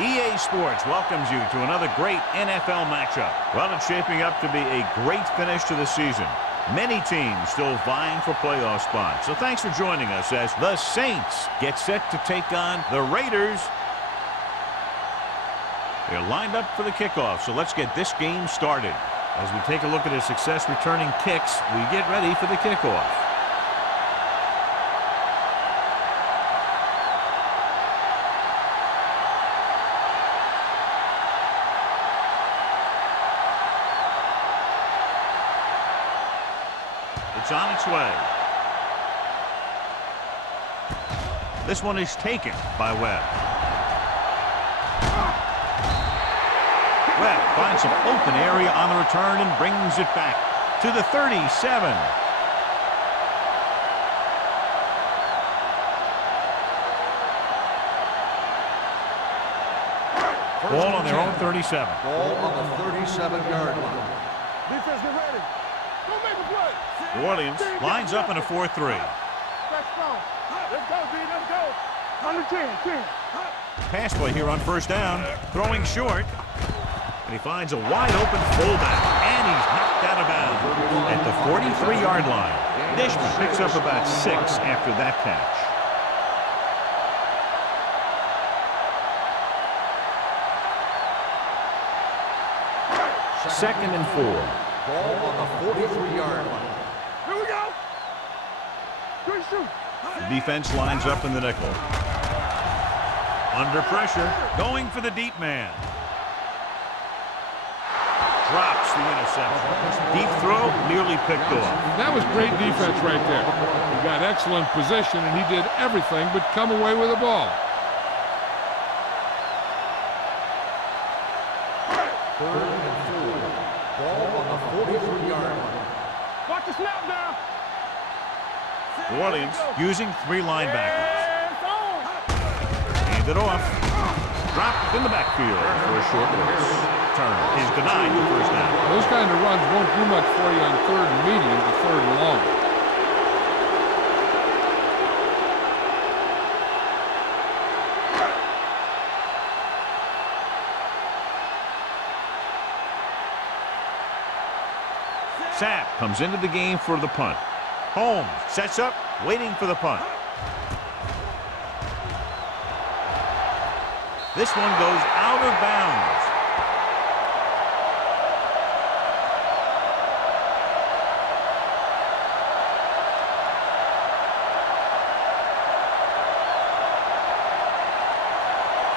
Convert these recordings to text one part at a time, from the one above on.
EA Sports welcomes you to another great NFL matchup. Well, it's shaping up to be a great finish to the season. Many teams still vying for playoff spots. So thanks for joining us as the Saints get set to take on the Raiders. They're lined up for the kickoff, so let's get this game started. As we take a look at his success returning kicks, we get ready for the kickoff. It's on its way. This one is taken by Webb. Webb finds some open area on the return and brings it back to the 37. Ball on their own 37. Ball on the 37-yard line. Defense, get ready. Don't make a play. New Orleans lines up in a 4-3. Let's go, D. Let's go. Under 10. Pass play here on first down. Throwing short. And he finds a wide-open fullback. And he's knocked out of bounds at the 43-yard line. Dishman picks up about 6 after that catch. Second and 4. Ball on the 43-yard line. Here we go. Good shoot. The defense lines up in the nickel. Under pressure. Going for the deep man. Drops the interception. Deep throw, nearly picked off. That was great defense right there. He got excellent position, and he did everything but come away with the ball. Third and 4. Ball on the 43-yard line. Watch the snap now. New Orleans using 3 linebackers. Hand it off. Dropped in the backfield for a short loss. Turner is denied the first down. Those kind of runs won't do much for you on third and medium to third and long. Sapp comes into the game for the punt. Holmes sets up, waiting for the punt. This one goes out of bounds.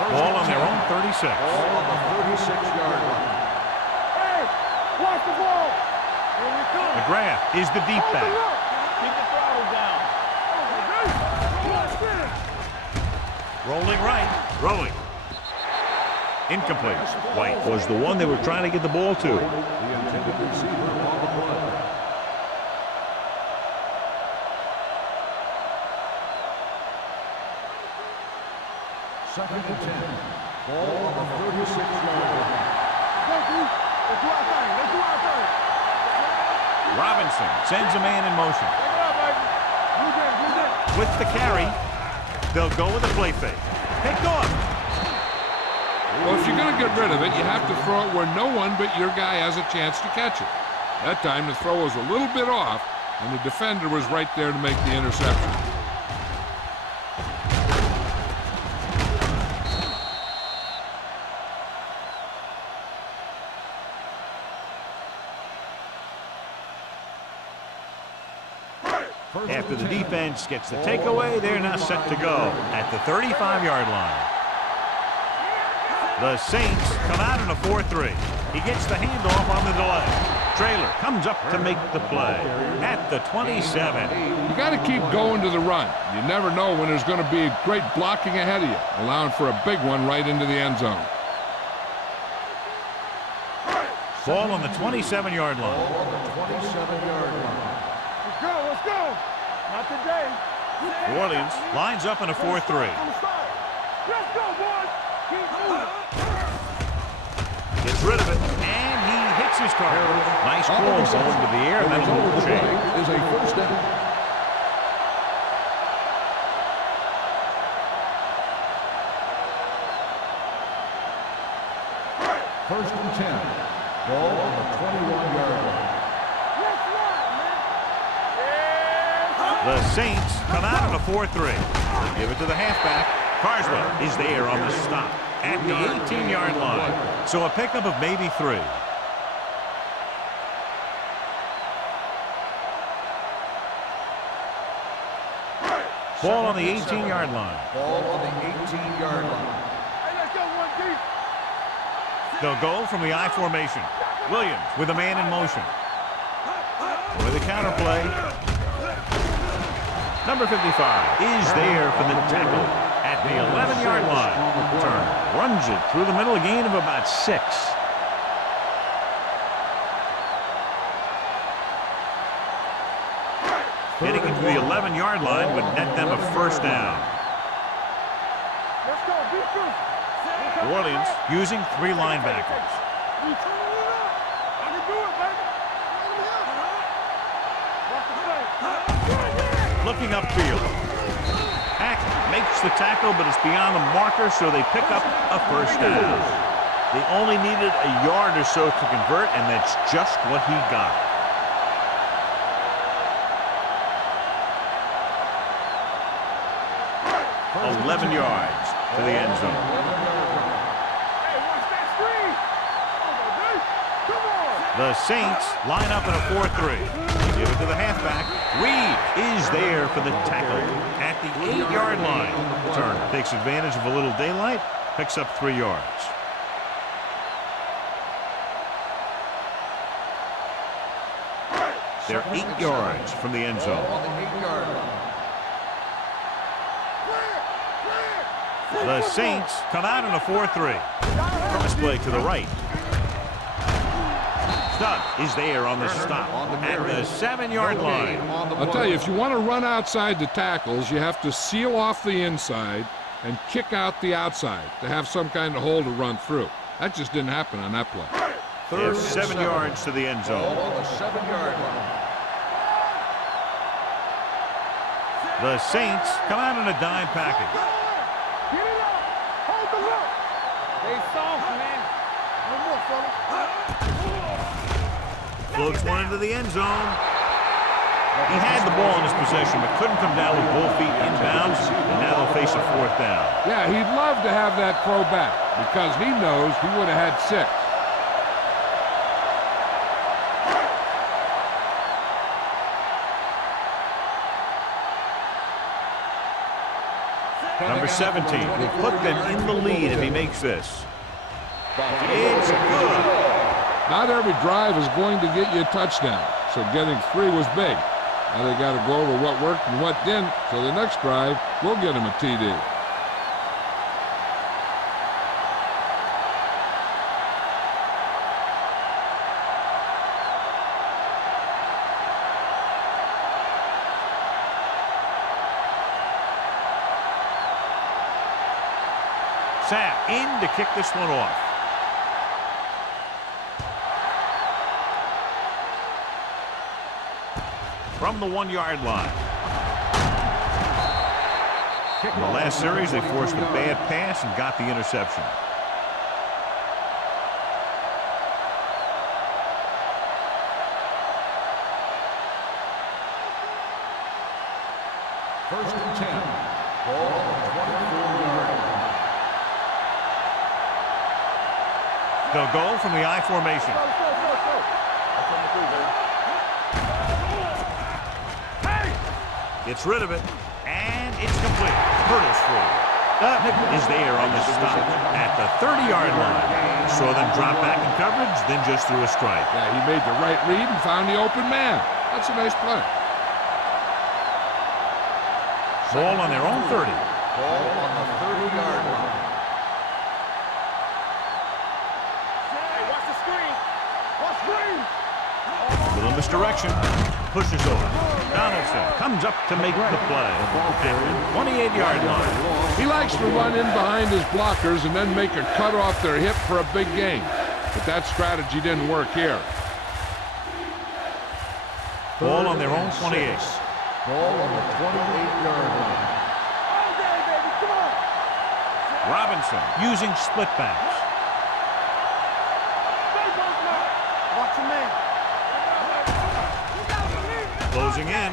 Ball on their own 36. Ball on the 36-yard line. Hey, watch the ball. Here we come. McGrath is the deep back. Keep the throttle down. Rolling right, throwing. Incomplete. White was the one they were trying to get the ball to. The intended receiver on the play. Second and 10. Ball on the 36-yard line. Let's do our thing. Robinson sends a man in motion. With the carry, they'll go with a play fake. Picked off. Well, if you're going to get rid of it, you have to throw it where no one but your guy has a chance to catch it. That time, the throw was a little bit off, and the defender was right there to make the interception. After the defense gets the takeaway, they're now set to go at the 35-yard line. The Saints come out in a 4-3. He gets the handoff on the delay. Traylor comes up to make the play at the 27. You got to keep going to the run. You never know when there's going to be great blocking ahead of you, allowing for a big one right into the end zone. Ball on the 27-yard line. Ball on the 27-yard line. Let's go. Not today. New Orleans lines up in a 4-3. Let's go, boys. Keep moving. Gets rid of it, and he hits his target. Nice ball going to the air, and then a little change. Is a first down. First and 10. Ball on the 21-yard line. The Saints come out on a 4-3. They give it to the halfback. Carswell is there on the stop at the 18-yard line. So a pickup of maybe 3. Ball on the 18-yard line. Ball on the 18-yard line. They'll go from the I formation. Williams with a man in motion. With a counter play. Number 55 is there for the tackle at the 11-yard line. Turner runs it through the middle, a gain of about 6. Getting into the 11-yard line would net them a first down. New Orleans using 3 linebackers. Looking upfield. Hack makes the tackle, but it's beyond the marker, so they pick up a first down. They only needed a yard or so to convert, and that's just what he got. Hey, 11 yards to the end zone. The Saints line up in a 4-3. Give it to the halfback. Reed is there for the tackle at the 8-yard line. Turner takes advantage of a little daylight, picks up 3 yards. They're 8 yards from the end zone. The Saints come out in a 4-3. Cross play to the right. Stubb is there on the stop at the 7-yard line. I'll tell you, if you want to run outside the tackles, you have to seal off the inside and kick out the outside to have some kind of hole to run through. That just didn't happen on that play. They're 7 yards to the end zone. On the 7-yard line. The Saints come out in a dime package. Get it up. Hold the look. They soft, man. No more, fella. Floats one into the end zone. He had the ball in his possession, but couldn't come down with both feet inbounds, and now they'll face a 4th down. Yeah, he'd love to have that throw back because he knows he would have had 6. Number 17 will put them in the lead if he makes this. It's good. Not every drive is going to get you a touchdown, so getting 3 was big. Now they got to go over what worked and what didn't, so the next drive will get him a TD. Sapp in to kick this one off. From the 1-yard line. In the last series, they forced a bad pass and got the interception. First and 10. Ball on the 24-yard line. They'll go from the I formation. Gets rid of it, and it's complete. Hurdles free. Is there on the stop at the 30-yard line. Saw them drop back in coverage, then just threw a strike. Yeah, he made the right read and found the open man. That's a nice play. Ball on their own 30. Ball on the 30-yard line. Watch the screen. Watch screen. Little misdirection. Pushes over. Donaldson comes up to make the play. At the 28-yard line. He likes to run in behind his blockers and then make a cut off their hip for a big gain. But that strategy didn't work here. Ball on their own 28. Ball on the 28-yard line. Okay, baby, come on. Robinson using split backs. Closing in.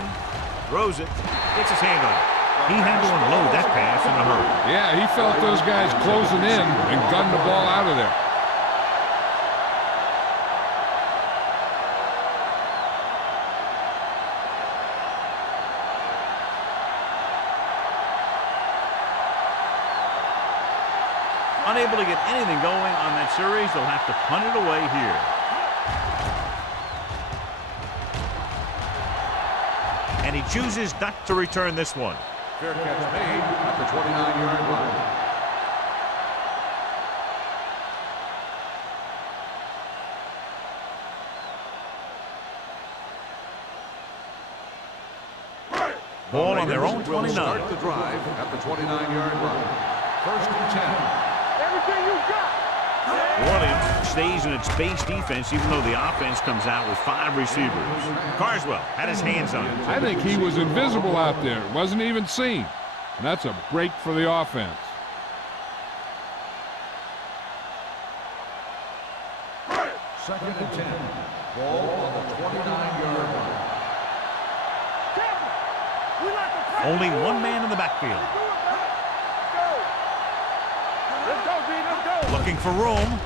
Throws it. Gets his hand on it. He had to unload that pass in a hurry. Yeah, he felt those guys closing in and gunned the ball out of there. Unable to get anything going on that series, they'll have to punt it away here. And he chooses not to return this one. Fair catch made at the 29-yard line. Ball on their own 29. Start the drive at the 29-yard line. 1st and 10. Everything you got. Orleans stays in its base defense even though the offense comes out with 5 receivers. Carswell had his hands on it. I think he was invisible out there. Wasn't even seen. And that's a break for the offense. Second and 10. Ball on the 29-yard line. Only one man in the backfield. Let's go, B. Let's go. Looking for room.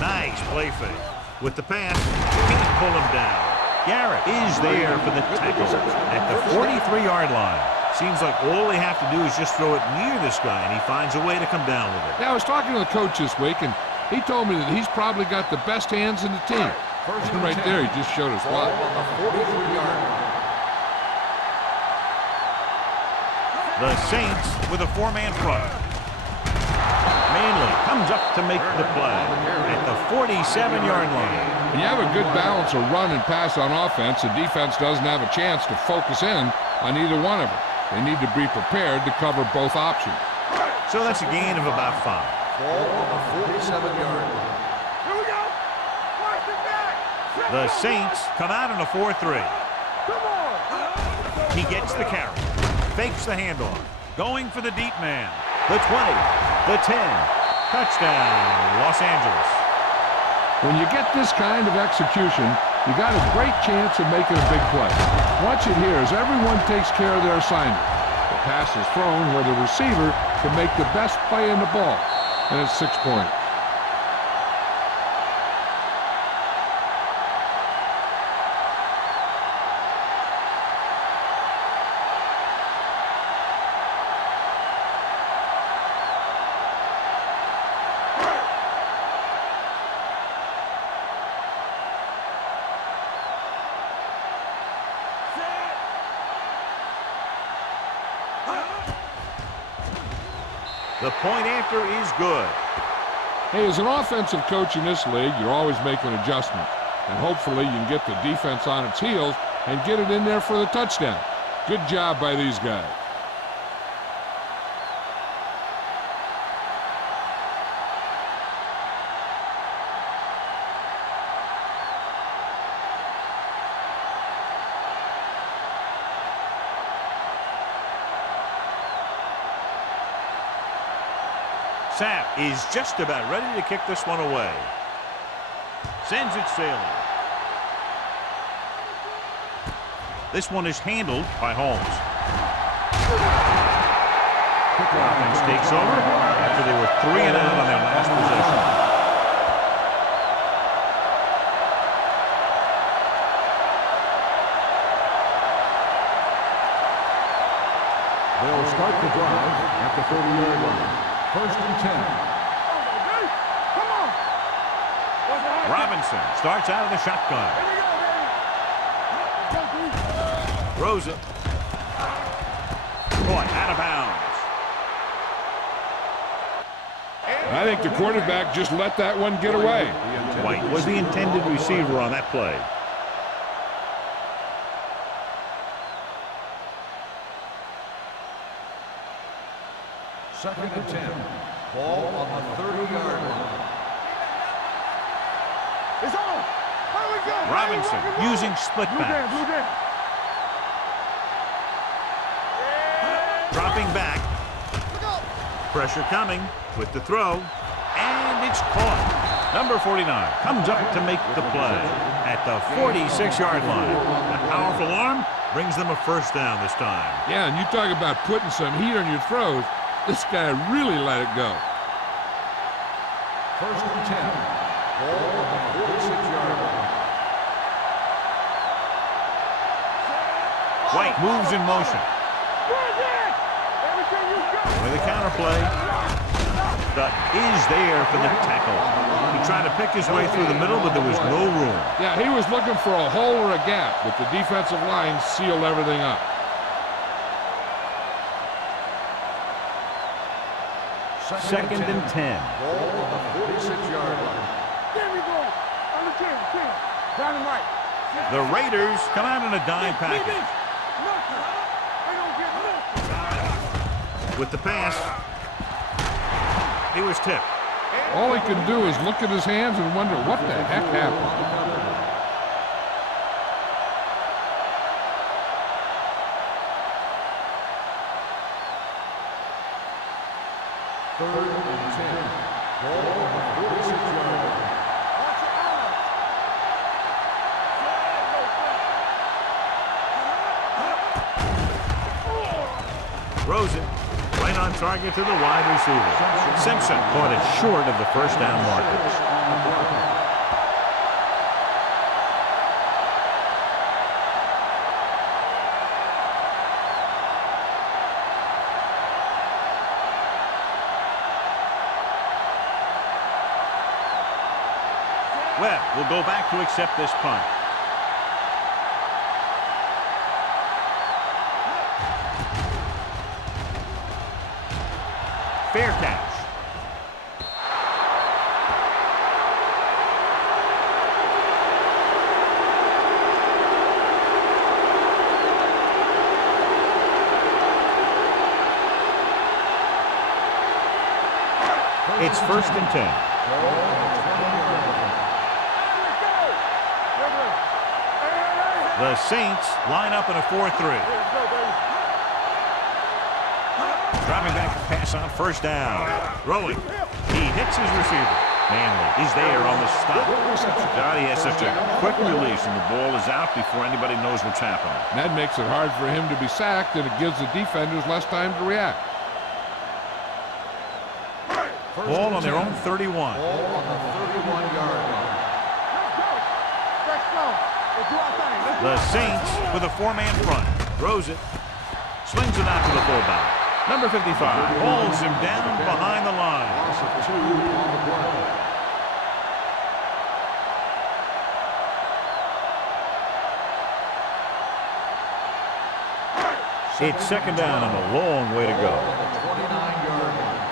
Nice play fake. With the pass, can't pull him down. Garrett is there for the tackle at the 43-yard line. Seems like all they have to do is just throw it near this guy, and he finds a way to come down with it. Yeah, I was talking to the coach this week, and he told me that he's probably got the best hands in the team. And right there, he just showed us why. On the 43-yard line. The Saints with a 4-man front. Manley comes up to make the play at the 47-yard line. When you have a good balance of run and pass on offense, the defense doesn't have a chance to focus in on either one of them. They need to be prepared to cover both options. So that's a gain of about 5. Ball on the 47-yard line. Here we go. Watch the back. The Saints come out in a 4-3. Come on. He gets the carry. Fakes the handoff. Going for the deep man. The 20. The 10. Touchdown, Los Angeles. When you get this kind of execution, you got a great chance of making a big play. Watch it here as everyone takes care of their assignment. The pass is thrown where the receiver can make the best play in the ball, and it's 6 points. The point after is good. Hey, as an offensive coach in this league, you're always making adjustments. And hopefully you can get the defense on its heels and get it in there for the touchdown. Good job by these guys. Sapp is just about ready to kick this one away. Sends it sailing. This one is handled by Holmes. Offense takes over after they were 3 and out on their last possession. They'll start the drive at the 30-yard line. 1st and 10. Come on. Robinson starts out of the shotgun. Throws it. Caught out of bounds. I think the quarterback just let that one get away. White was the intended receiver on that play. Second and 10. Ball on the 30-yard line. It's on. Here we go. Robinson using split backs. Blue down. Dropping back. Pressure coming with the throw. And it's caught. Number 49 comes up to make the play at the 46-yard line. A powerful arm Brings them a first down this time. Yeah, and you talk about putting some heat on your throws. This guy really let it go. First and 10. Ball on the 46-yard line. White moves in motion. With a counter play. Duck is there for the tackle. He tried to pick his way through the middle, but there was no room. Yeah, he was looking for a hole or a gap, but the defensive line sealed everything up. Second and 10. Ball on the 46-yard line. There we go. On the 10. Down and right. The Raiders come out in a dime package. With the pass, he was tipped. All he can do is look at his hands and wonder what the heck happened. Third and 10. Ball on the 46-yard line. Throws it right on target to the wide receiver. Simpson caught it short of the first down markers. Webb will go back to accept this punt. Fair catch. It's first and 10. The Saints line up in a 4-3. Dropping back to pass on first down. Throwing. He hits his receiver. Manley is there on the stop. God, he has such a quick release, and the ball is out before anybody knows what's happening. That makes it hard for him to be sacked, and it gives the defenders less time to react. Ball on their own 31. Ball on the 31-yard line. The Saints with a four-man front. Throws it. Slings it out to the fullback. Number 55 holds him down behind the line. Loss of 2 on the play. It's second down and a long way to go. On the 29-yard line.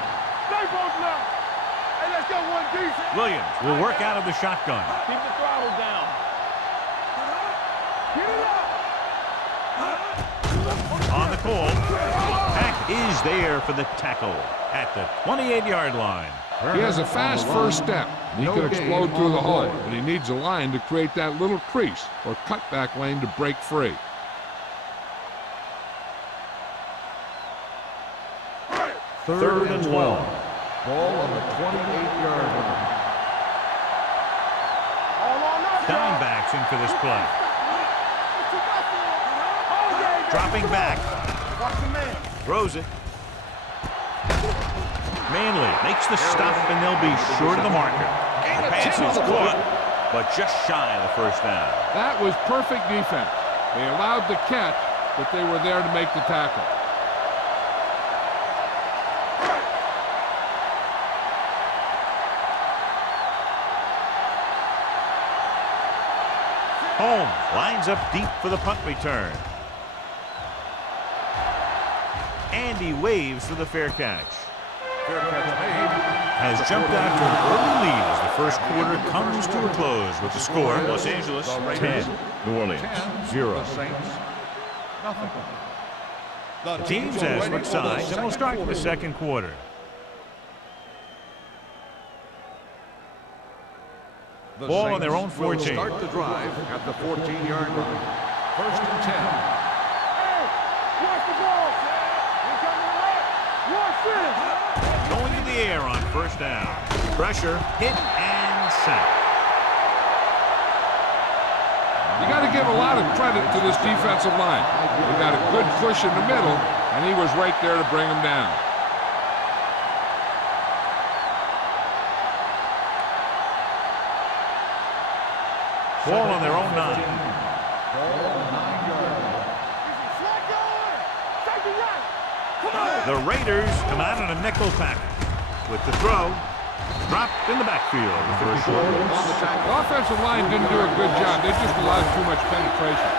Hey, let's go one deep. Williams will work out of the shotgun. Keep the throttle down. Get it up. On the call, Pack is there for the tackle at the 28-yard line. He has a fast first step. He can explode through the hole, but he needs a line to create that little crease or cutback lane to break free. Third and 12. Ball on the 28-yard line. Dimebacks in for this play. Dropping back. Throws it. Manley makes the stop, and they'll be short of the marker. The pass is caught, but just shy of the first down. That was perfect defense. They allowed the catch, but they were there to make the tackle. Holmes lines up deep for the punt return. And he waves for the fair catch. Fair catch made. Has jumped out to an early lead as the first quarter comes to a close with the score Los Angeles 10, New Orleans 0. The Saints, nothing. The teams as switch sides and will start the second quarter. The Ball on their own Saints will 14. Start the drive at the 14-yard line. First and 10. Watch the ball. Watch this. Going to the air on first down. Pressure, hit, and sack. You got to give a lot of credit to this defensive line. They got a good push in the middle, and he was right there to bring him down. Ball on their own 9. The Raiders come out in a nickel package with the throw. Dropped in the backfield for a short loss. The offensive line didn't do a good job. They just allowed too much penetration.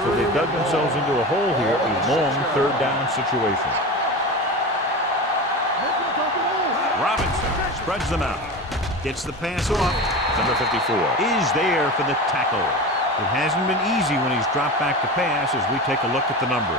So they dug themselves into a hole here, a long third down situation. Robinson spreads them out. Gets the pass off. Number 54 is there for the tackle. It hasn't been easy when he's dropped back to pass as we take a look at the numbers.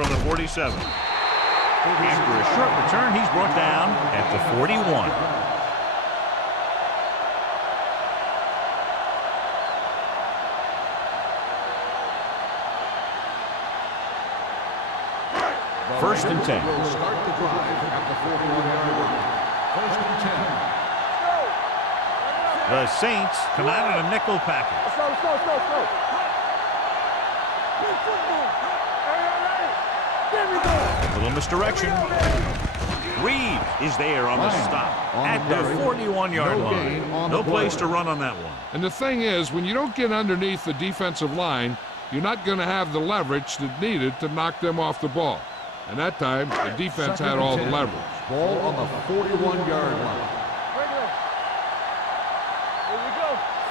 From the 47. After a short return, he's brought down at the 41. First and 10. Will start the drive at the 41-yard line. First and 10. The Saints come out in a nickel package. Let's go. A little misdirection. Reed is there on the stop at the 41-yard line. No place to run on that one. And the thing is, when you don't get underneath the defensive line, you're not going to have the leverage that's needed to knock them off the ball. And that time, the defense had all the leverage. Ball on the 41-yard line.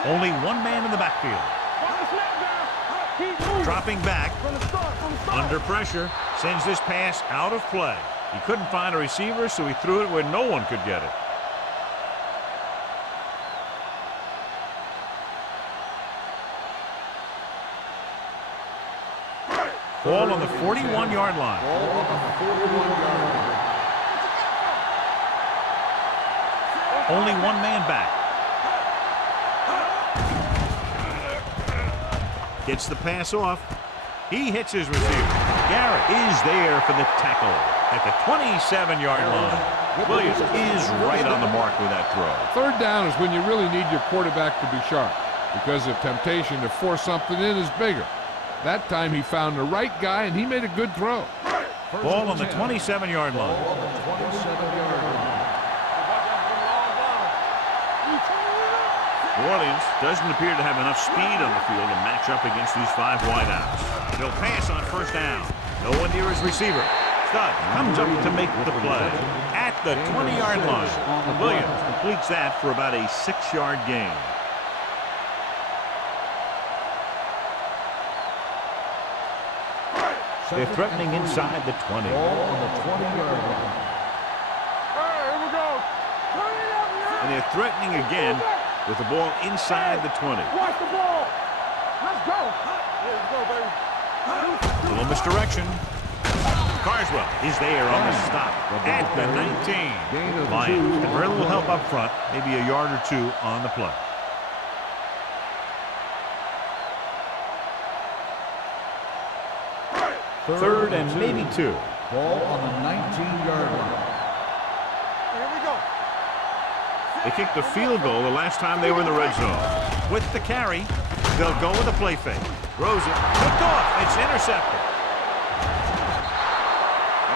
Only one man in the backfield. Dropping back. Under pressure. Sends this pass out of play. He couldn't find a receiver, so he threw it where no one could get it. Ball on the 41-yard line. Ball on the 41-yard line. Only one man back. Gets the pass off. He hits his receiver. Garrett is there for the tackle at the 27-yard line. Williams is right on the mark with that throw. Third down is when you really need your quarterback to be sharp because the temptation to force something in is bigger. That time he found the right guy and he made a good throw. Ball on the 27-yard line. Ball on the 27-yard line. New Orleans doesn't appear to have enough speed on the field to match up against these 5 wideouts. He'll pass on first down. No one near his receiver. Stud comes up to make the play at the 20-yard line. Williams completes that for about a 6-yard gain. They're threatening inside the 20. Ball on the 20-yard line. Here we go. And they're threatening again with the ball inside the 20. Watch the ball. Let's go. Let's go, baby. A little misdirection. Carswell is there on the stop at the 19. Lions can very little help up front, maybe a yard or two on the play. Third and maybe 2. Ball on the 19-yard line. Here we go. They kicked the field goal the last time they were in the red zone. With the carry, they'll go with a play fake. Throws it. Picked off. It's intercepted.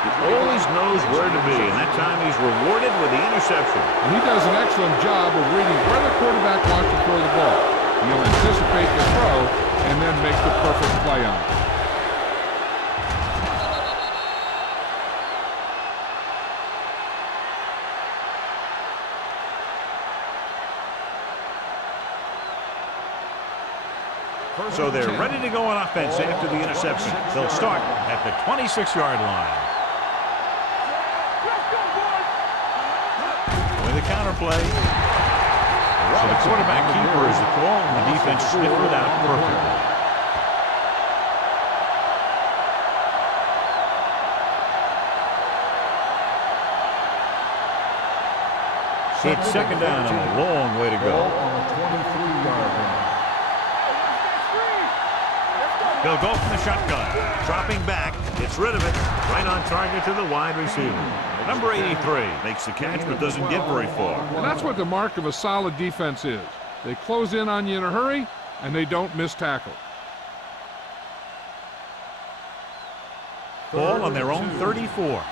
He always knows where to be, and that time he's rewarded with the interception. And he does an excellent job of reading where the quarterback wants to throw the ball. He'll anticipate the throw and then make the perfect play on it. So they're ready to go on offense after the interception. They'll start at the 26-yard line. With the counter play. So the quarterback keeper is the call, and the defense sniffed it out perfectly. It's second down and a long way to go. On the 23-yard line. They'll go from the shotgun. Dropping back. Gets rid of it. Right on target to the wide receiver. Number 83 makes the catch but doesn't get very far. And that's what the mark of a solid defense is. They close in on you in a hurry, and they don't miss tackle. Ball on their own 34. Ball on the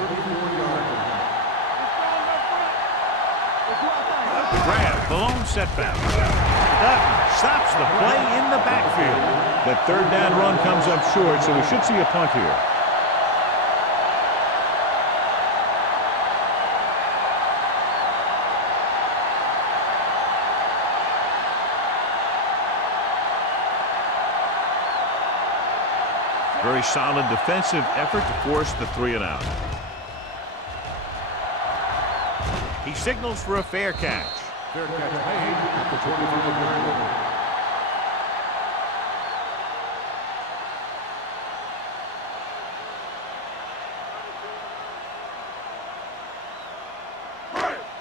34-yard line. The grab, the lone setback. That stops the play in the backfield. That third down run comes up short, so we should see a punt here. Very solid defensive effort to force the 3-and-out. He signals for a fair catch. Fair catch made at the 25-yard line.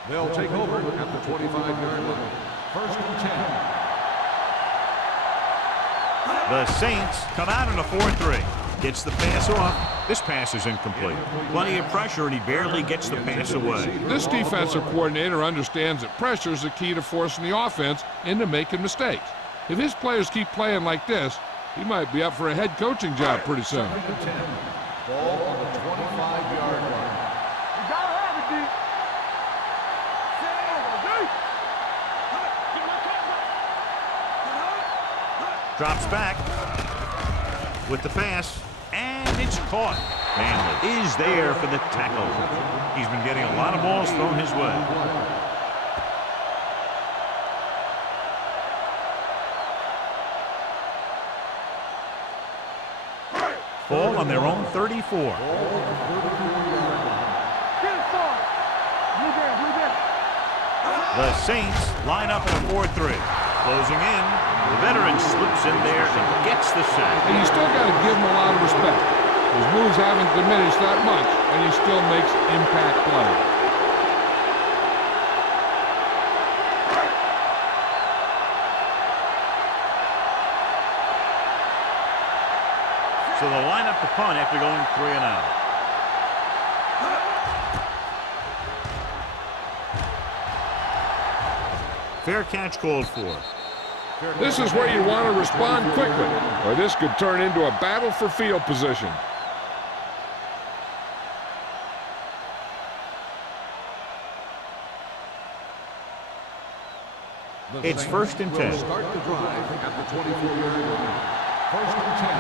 They'll take over at the 25-yard line. First and 10. The Saints come out in a 4-3. Gets the pass off. This pass is incomplete. Plenty of pressure, and he barely gets the pass away. This defensive coordinator understands that pressure is the key to forcing the offense into making mistakes. If his players keep playing like this, he might be up for a head coaching job pretty soon. Second and 10. Ball on the 25-yard line. You gotta have it, D. Drops back with the pass, and it's caught. Manley is there for the tackle. He's been getting a lot of balls thrown his way. Ball on their own 34. The Saints line up in a 4-3. Closing in, the veteran slips in there and gets the sack. And you still got to give him a lot of respect. His moves haven't diminished that much, and he still makes impact plays. So they'll line up the punt after going 3-and-out. Fair catch called for. This is where you want to respond quickly, or this could turn into a battle for field position. It's first and 10. Start the drive at the 24-yard line. First and 10.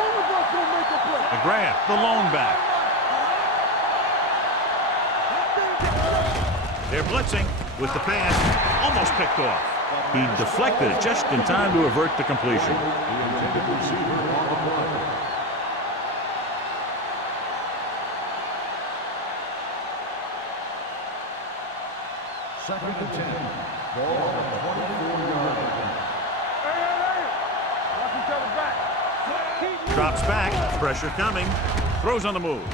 One of us will make a play. The grab, the lone back. They're blitzing with the pass, almost picked off. He deflected it just in time to avert the completion. The intended receiver on the play. Second and 10. Ball on the 24-yard line. Hey. Watch each other back. Drops back, pressure coming, throws on the move.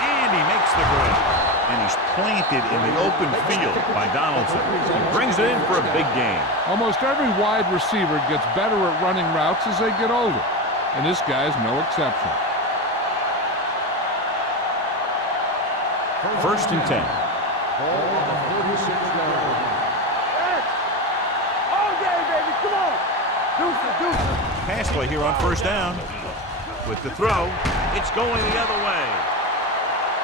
And he makes the grab. And he's planted in the open field by Donaldson. He brings it in for a big gain. Almost every wide receiver gets better at running routes as they get older, and this guy's no exception. First and 10. Ball on the 46-yard line. All day, baby. Come on. Deuces. Pass play here on first down. With the throw, it's going the other way.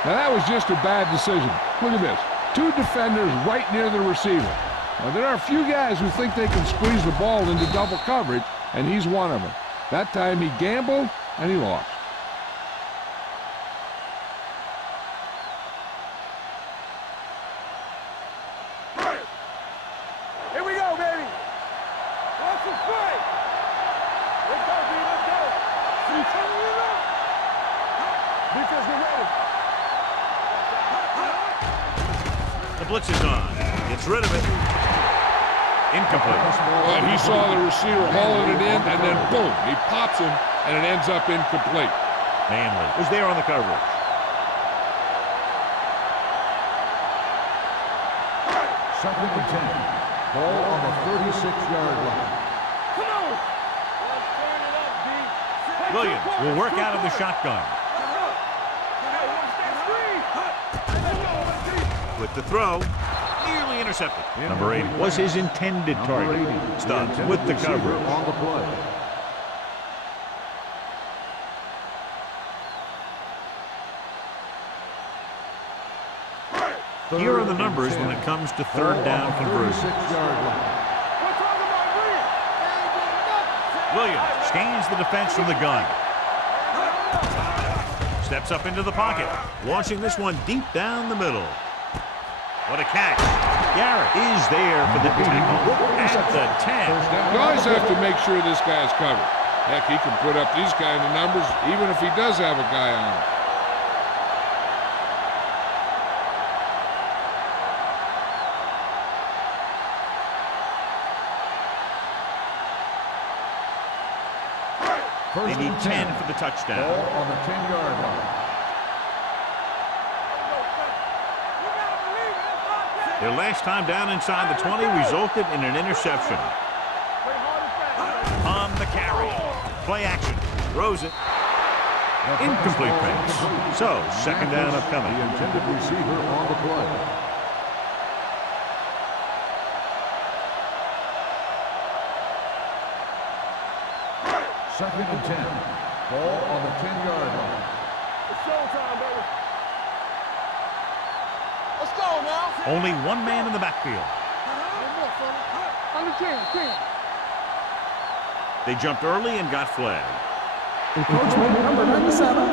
Now that was just a bad decision. Look at this. Two defenders right near the receiver. Now there are a few guys who think they can squeeze the ball into double coverage, and he's one of them. That time he gambled, and he lost. Here we go, baby. Watch the play. The blitz is on. Gets rid of it. Incomplete. But he saw the receiver hauling it in, and then boom, he pops him, and it ends up incomplete. Manley was there on the coverage. Second and 10. Ball on the 36-yard line. Come on. Let's turn it up, D. Williams will work out of the shotgun. With the throw, nearly intercepted. Number 80 was his intended target. Stubbs with the coverage. On the play. Here are the numbers when it comes to third down conversion. 36-yard line. Williams scans the defense from the gun. Steps up into the pocket, launching this one deep down the middle. What a catch. Garrett is there for the tackle at the 10. You always have to make sure this guy's covered. Heck, he can put up these kind of numbers even if he does have a guy on him. They need 10 for the touchdown. Ball on the 10-yard line. Their last time down inside the 20 resulted in an interception. On the carry. Play action. Throws it. Incomplete pass. So, second down upcoming. The intended receiver on the play. Second and 10. Ball on the 10-yard line. It's showtime, baby. Let's go now. Only one man in the backfield. Under 10. They jumped early and got flagged. Encroachment number 97.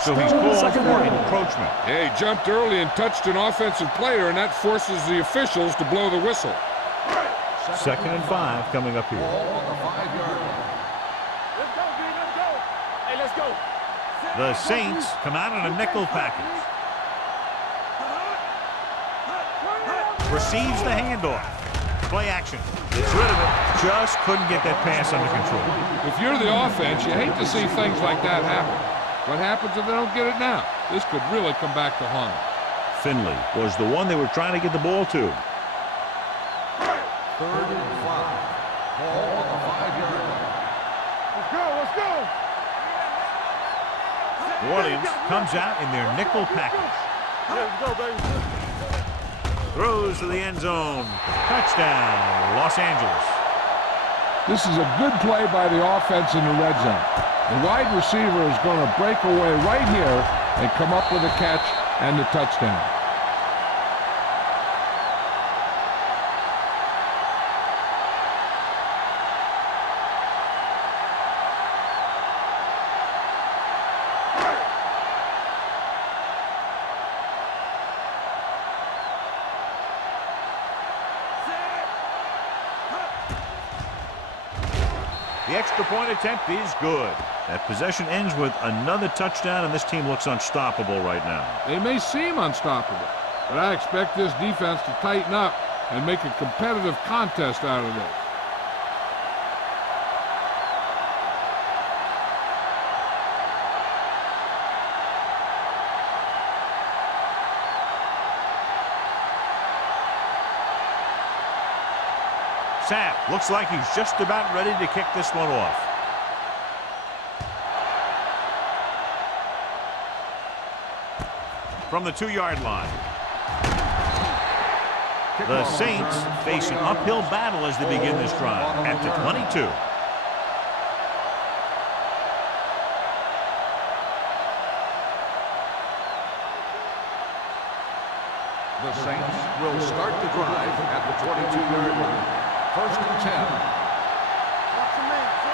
So he's called for encroachment. Yeah, he jumped early and touched an offensive player, and that forces the officials to blow the whistle. Second and 5 coming up here. Ball on the 5-yard line. Let's go, D. Let's go. Hey, let's go. The Saints come out in a nickel package. Receives the handoff. Play action. Gets rid of it. Just couldn't get that pass under control. If you're the offense, you hate to see things like that happen. What happens if they don't get it now? This could really come back to haunt them. Finley was the one they were trying to get the ball to. Third and 5. Ball on the 5-yard line. Let's go. New Orleans comes out in their nickel package. Let's go, baby. Throws to the end zone. Touchdown, Los Angeles. This is a good play by the offense in the red zone. The wide receiver is going to break away right here and come up with a catch and the touchdown. The extra point attempt is good. That possession ends with another touchdown, and this team looks unstoppable right now. They may seem unstoppable, but I expect this defense to tighten up and make a competitive contest out of this. Sapp looks like he's just about ready to kick this one off. From the 2-yard line. The Saints face an uphill battle as they begin this drive at the 22. The Saints will start the drive at the 22-yard line. First and 10.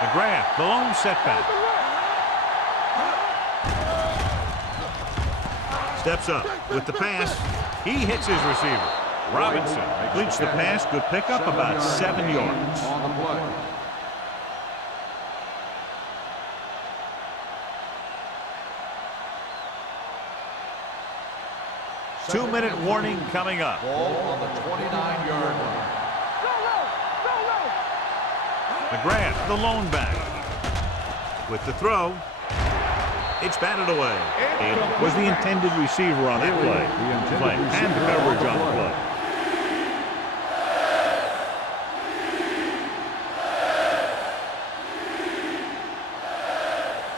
McGrath, the lone setback. Steps up with the pass. He hits his receiver. Robinson completes the pass. Good pickup, about 7 yards. On the play. 2-minute warning coming up. Ball on the 29-yard line. McGrath, the lone back. With the throw, it's batted away. It was the intended receiver on that play. And the coverage on the play.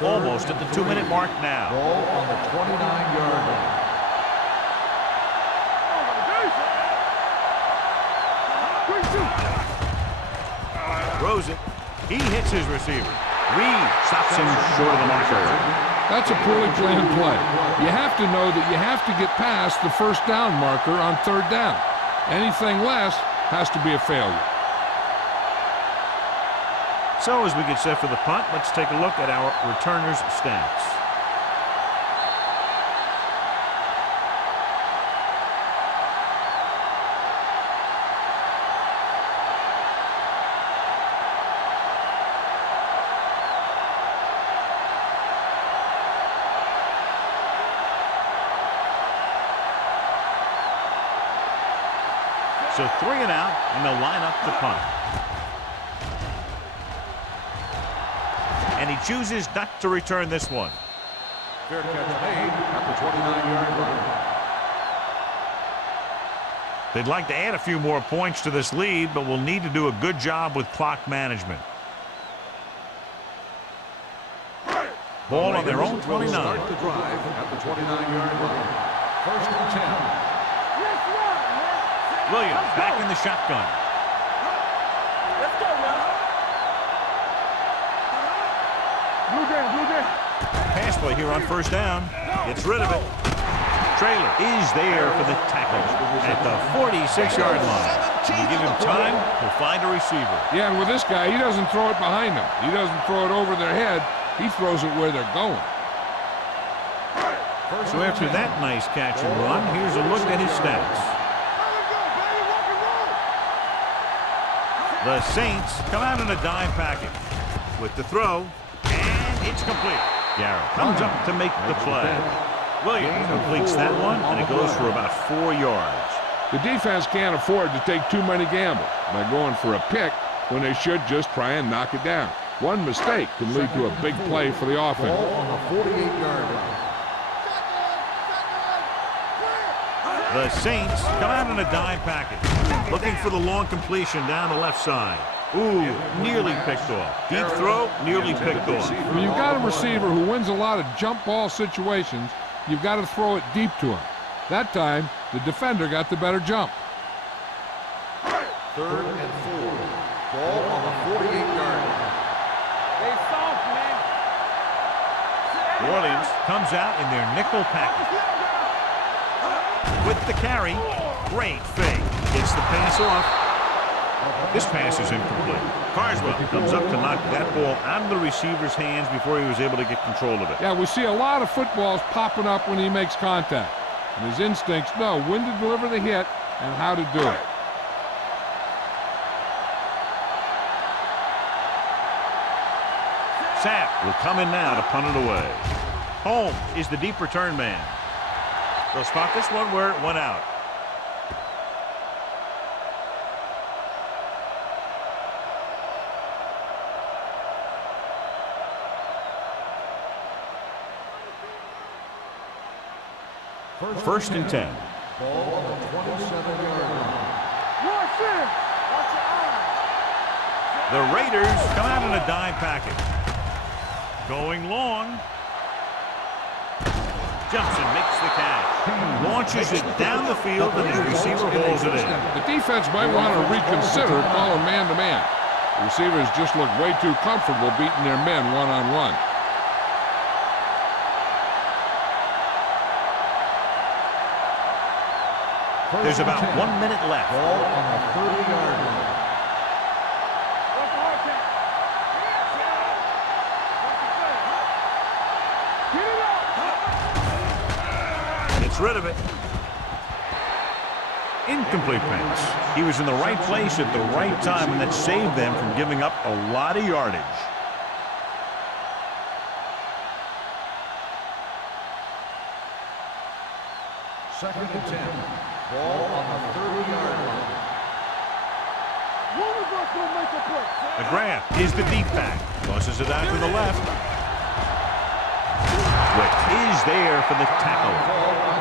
Almost at the 2-minute mark now. Ball on the 29-yard line. Throws it. He hits his receiver. Reed stops him short of the marker. That's a poorly planned play. You have to know that you have to get past the first down marker on 3rd down. Anything less has to be a failure. So as we get set for the punt, let's take a look at our returners' stats. So 3 and out, and they'll line up to punt. And he chooses not to return this one. Fair catch made at the 29-yard line. They'd like to add a few more points to this lead, but will need to do a good job with clock management. Ball on their own 29. Start the drive at the 29-yard line. 1st and 10. Williams back in the shotgun. Let's go now. Blue game. Pass play here on 1st down. Gets rid of it. Traylor is there for the tackle at the 46-yard line. You give him time, he'll find a receiver. Yeah, and with this guy, he doesn't throw it behind them. He doesn't throw it over their head. He throws it where they're going. So after that nice catch and run, here's a look at his stats. The Saints come out in a dime package with the throw, and it's complete. Garrett comes up to make the play. Williams completes that one, and it goes for about 4 yards. The defense can't afford to take too many gambles by going for a pick when they should just try and knock it down. One mistake can lead to a big play for the offense. Ball on the 48-yard line. The Saints come out in a dime package, looking for the long completion down the left side. Ooh, nearly picked off. Deep throw, nearly picked off. When you've got a receiver who wins a lot of jump ball situations, you've got to throw it deep to him. That time, the defender got the better jump. 3rd and 4. Ball on the 48-yard line. They soft, man. New Orleans comes out in their nickel package. With the carry, great fake. Gets the pass off. This pass is incomplete. Carswell comes up to knock that ball out of the receiver's hands before he was able to get control of it. Yeah, we see a lot of footballs popping up when he makes contact. And his instincts know when to deliver the hit and how to do it. Sapp will come in now to punt it away. Holmes is the deep return man. They'll spot this one where it went out. First and 10. Ball on the 27-yard line. Watch it. Watch your eyes. The Raiders come out in a dime package. Going long. Johnson makes the catch. Launches it down the field, and his receiver hauls it in. The defense might want to reconsider calling man-to-man. The receivers just look way too comfortable beating their men one-on-one. There's about 1 minute left. Ball on the 30-yard line. Watch the hard catch. Get it up. Gets rid of it. Incomplete pass. He was in the right place at the right time, and that saved them from giving up a lot of yardage. Second and 10. Ball on the 30-yard line. One of us will make a play. McGrath is the deep back. Tosses it out to the left. Witt is there for the tackle.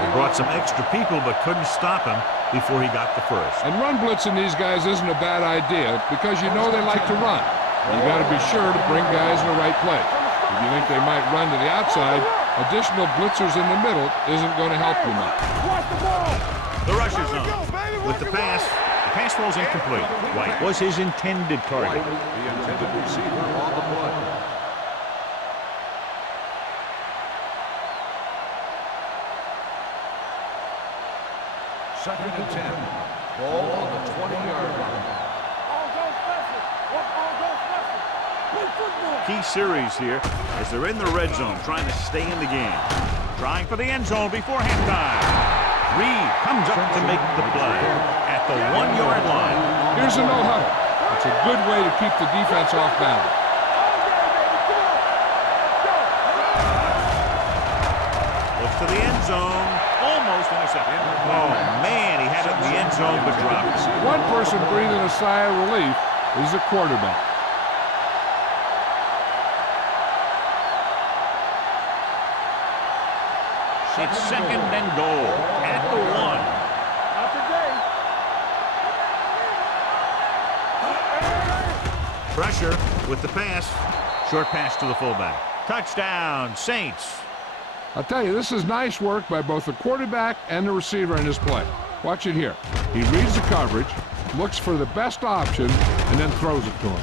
He brought some extra people but couldn't stop him before he got the first. And run blitzing these guys isn't a bad idea because you know they like to run. You got to be sure to bring guys in the right place. If you think they might run to the outside, additional blitzers in the middle isn't going to help you much. Watch the ball. The rush is on. With the pass falls incomplete. White was his intended target. The intended receiver on the play. Second and 10. Ball on the 20-yard line. All go special. All go special. Play football. Key series here as they're in the red zone trying to stay in the game. Trying for the end zone before halftime. Reed comes up to make the play at the 1-yard line. Here's a no-huddle. It's a good way to keep the defense off balance. Looks to the end zone. Almost intercepted. Oh, man, he had it in the end zone but dropped it. One person breathing a sigh of relief is the quarterback. It's second and goal at the 1. Not today. Pressure with the pass. Short pass to the fullback. Touchdown, Saints. I'll tell you, this is nice work by both the quarterback and the receiver in his play. Watch it here. He reads the coverage, looks for the best option, and then throws it to him.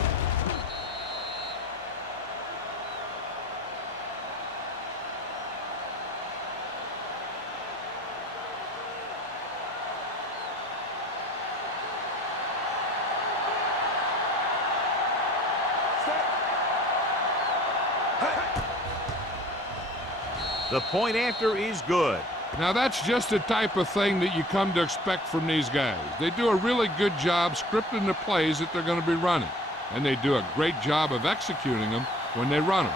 The point after is good. Now that's just the type of thing that you come to expect from these guys. They do a really good job scripting the plays that they're going to be running. And they do a great job of executing them when they run them.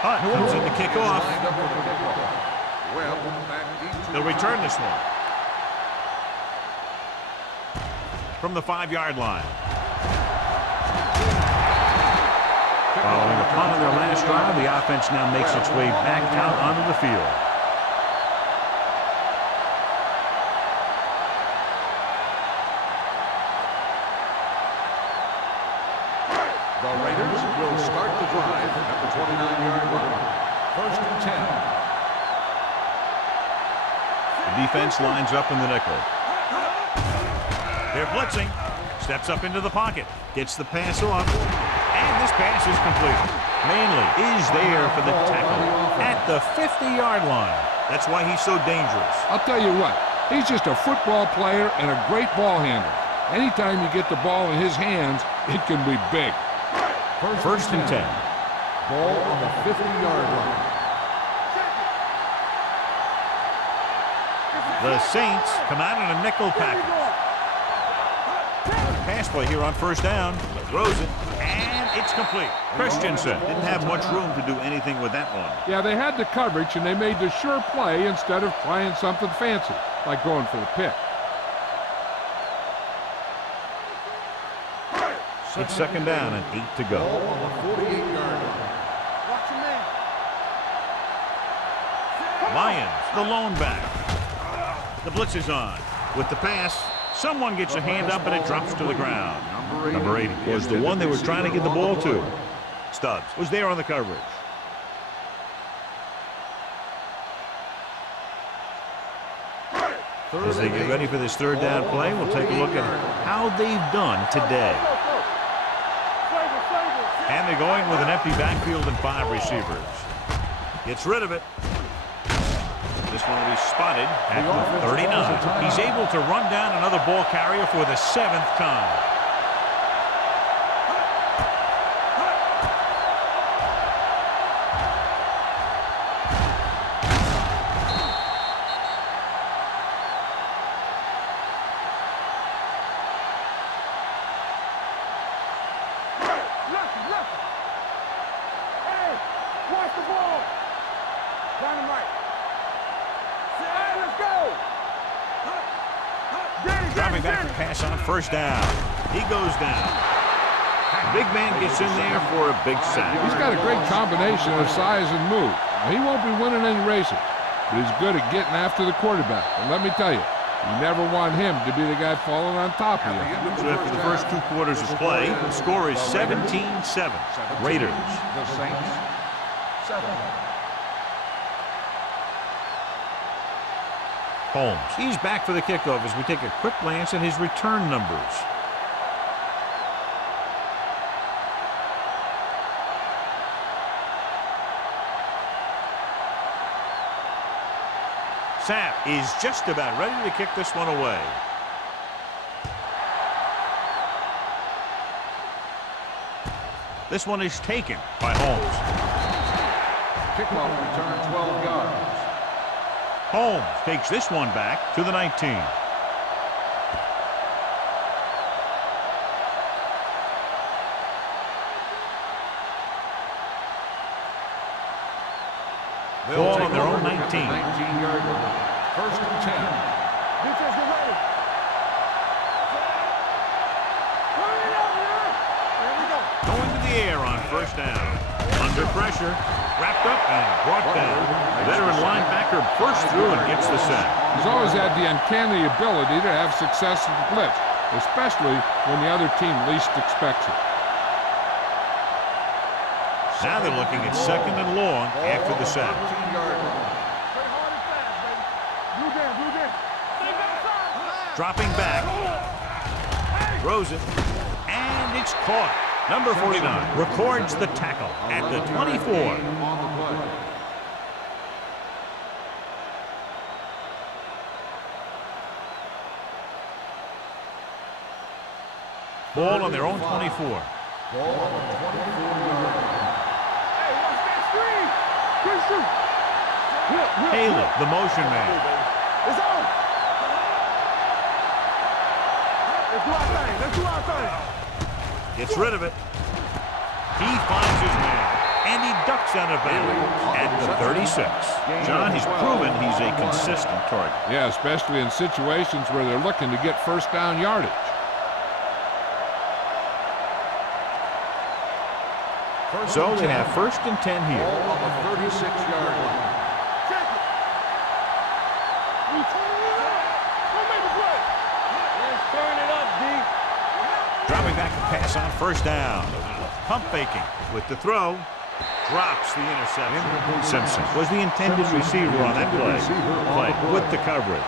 Hunt comes in to kick off. They'll return this one. From the 5-yard line. Following a punt on their last drive, the offense now makes its way back out onto the field. The Raiders will start the drive at the 29-yard line. First and 10. The defense lines up in the nickel. They're blitzing. Steps up into the pocket. Gets the pass off. And this pass is complete. Manley is there for the tackle at the 50-yard line. That's why he's so dangerous. I'll tell you what, he's just a football player and a great ball handler. Anytime you get the ball in his hands, it can be big. First and 10. Ball on the 50-yard line. The Saints come out in a nickel package. Pass play here on first down. Throws it, and it's complete. Christensen didn't have much room to do anything with that one. Yeah, they had the coverage, and they made the sure play instead of trying something fancy, like going for the pick. It's second down and 8 to go. Ball on the 48-yard line. Watch your man. Lyons, the lone back. The blitz is on. With the pass, someone gets a hand up and it drops to the ground. Number 80 was the one they were trying to get the ball to. Stubbs was there on the coverage. As they get ready for this third down play, we'll take a look at how they've done today. And they're going with an empty backfield and 5 receivers. Gets rid of it. This one will be spotted at the 39. He's able to run down another ball carrier for the 7th time. Dropping back to pass on first down. He goes down. Big man gets in there for a big sack. He's got a great combination of size and move. Now, he won't be winning any races, but he's good at getting after the quarterback. And let me tell you, you never want him to be the guy falling on top of you. So after the first 2 quarters of play, the score is 17-7. Raiders. The Saints, 7. Holmes. He's back for the kickoff as we take a quick glance at his return numbers. Sapp is just about ready to kick this one away. This one is taken by Holmes. Kickoff return 12 yards. Holmes takes this one back to the 19. Ball on their own 19. 19-yard line. First and 10. Defense, get ready. Hurry it up, man. Here we go. Going to the air on first down. Under pressure. Wrapped up and brought down. Veteran linebacker bursts through and gets the sack. He's always had the uncanny ability to have success in the blitz, especially when the other team least expects it. Now they're looking at second and long after the sack. 13-yard line. Play hard and fast, baby. Blue down, blue down. Stay back. Dropping back. Throws it. And it's caught. Number 49 records the tackle at the 24. On the play. Ball on their own 24. Ball on the 24-yard line. Hey, watch that screen. Good shoot. Haley, the motion man. It's on. Let's do our thing. Let's do our thing. Gets rid of it. He finds his man. And he ducks out of bounds at the 36. John, he's proven he's a consistent target. Yeah, especially in situations where they're looking to get first down yardage. So they have first and 10 here. Ball on the 36-yard line. Check it. We turn it up. Don't make the play. Let's turn it up, D. Dropping back to pass on first down. Pump faking with the throw. Drops the interception. Simpson was the intended receiver on that play with the coverage.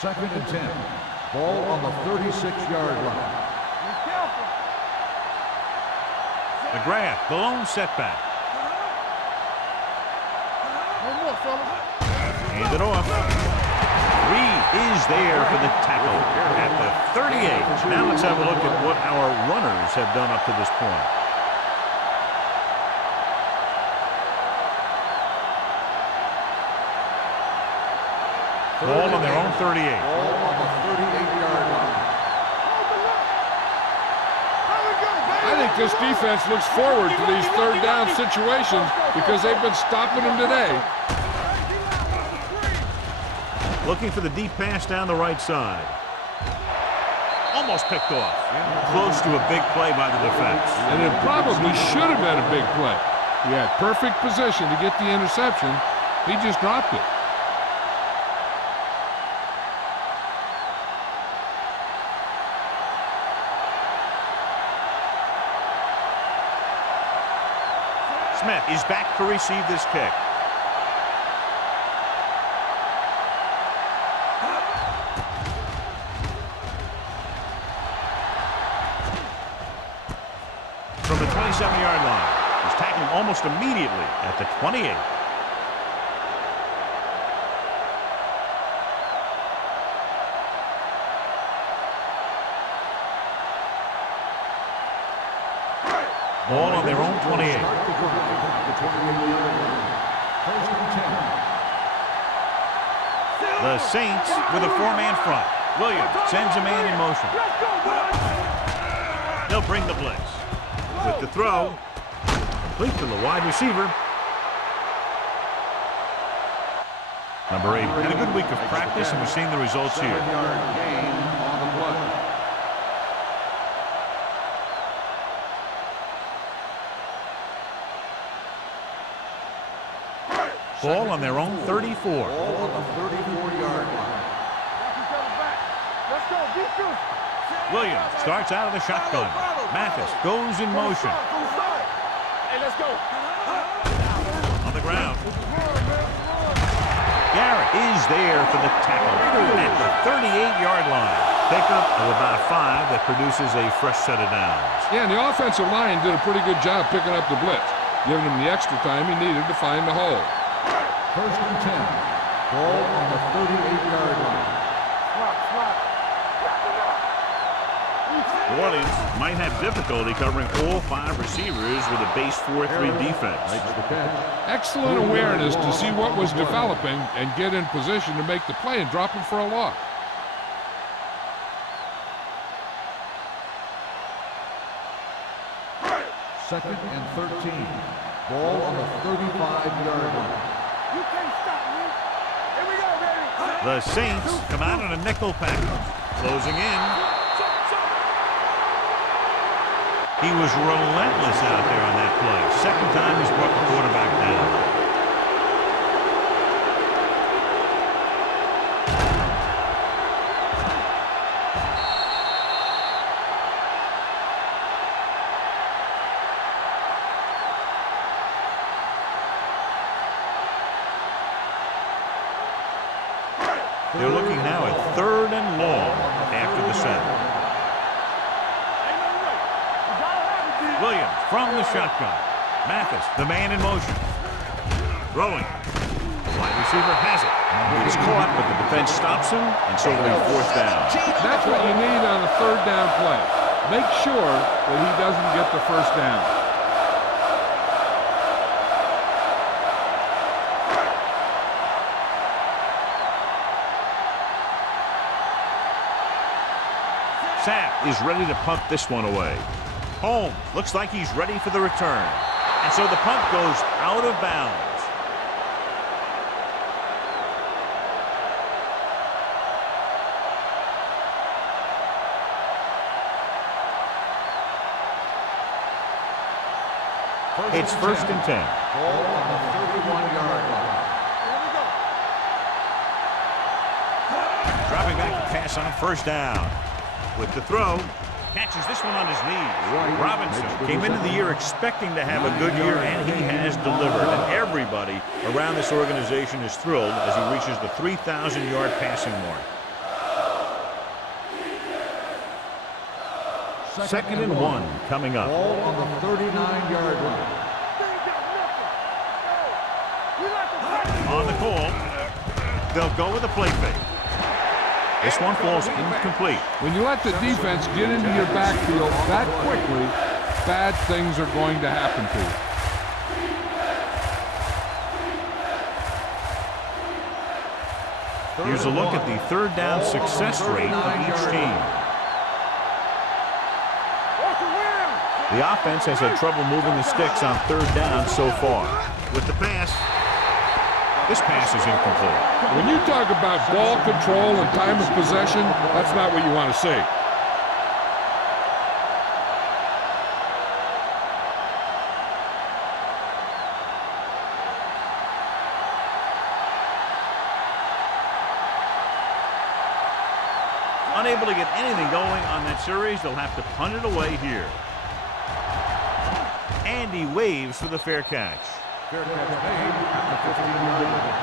Second and 10. Ball on the 36-yard line. Be careful. McGrath, the lone setback. One more, fellas. Hand it off. Reed is there for the tackle at the 38. Now let's have a look at what our runners have done up to this point. Ball on their own 38. Ball on the 38-yard line. I think this defense looks forward to these third down situations because they've been stopping them today. Looking for the deep pass down the right side. Almost picked off. Close to a big play by the defense. And it probably should have been a big play. He had perfect position to get the interception. He just dropped it. Smith is back to receive this kick. From the 27-yard line, he's tackled almost immediately at the 28. Ball on their own 28. The Saints with a four-man front. Williams sends a man in motion. They'll bring the blitz. With the throw, complete to the wide receiver. Number 8 had a good week of practice, and we're seeing the results here. 7-yard gain on the play. Ball on their own 34. Ball on the 34-yard line. Let's go, defense. Williams starts out of the shotgun. Mathis goes in motion. Hey, let's go. On the ground. Garrett is there for the tackle at the 38-yard line. Pickup of about 5 that produces a fresh set of downs. Yeah, and the offensive line did a pretty good job picking up the blitz, giving him the extra time he needed to find the hole. 1st and 10. Ball on the 38-yard line. New Orleans might have difficulty covering all 5 receivers with a base 4-3 defense. Excellent awareness to see what was developing and get in position to make the play and drop him for a loss. Second and 13. Ball on the 35-yard line. You can't stop me. Here we go, baby. The Saints come out in a nickel package. Closing in. He was relentless out there on that play. Second time he's brought the quarterback down. They're looking now at 3rd and long after the set. Williams from the shotgun. Mathis, the man in motion. Throwing. The wide receiver has it. He's caught, but the defense stops him, and so it'll be 4th down. That's what you need on a 3rd down play. Make sure that he doesn't get the 1st down. Sapp is ready to punt this one away. Holmes looks like he's ready for the return. And so the punt goes out of bounds. It's 1st and 10. Ball on the 31-yard line. Dropping back to pass on 1st down. With the throw, catches this one on his knees. Robinson came into the year expecting to have a good year, and he has delivered. And everybody around this organization is thrilled as he reaches the 3,000-yard passing mark. 2nd and 1 coming up. Ball on the 39-yard line. On the call, they'll go with a play fake. This one falls incomplete. When you let the defense get into your backfield that quickly, bad things are going to happen to you. Here's a look at the 3rd down success rate of each team. The offense has had trouble moving the sticks on 3rd down so far. With the pass, this pass is incomplete. When you talk about ball control and time of possession, that's not what you want to see. Unable to get anything going on that series, they'll have to punt it away here. And he waves for the fair catch. Fair catch made at the 15-yard line.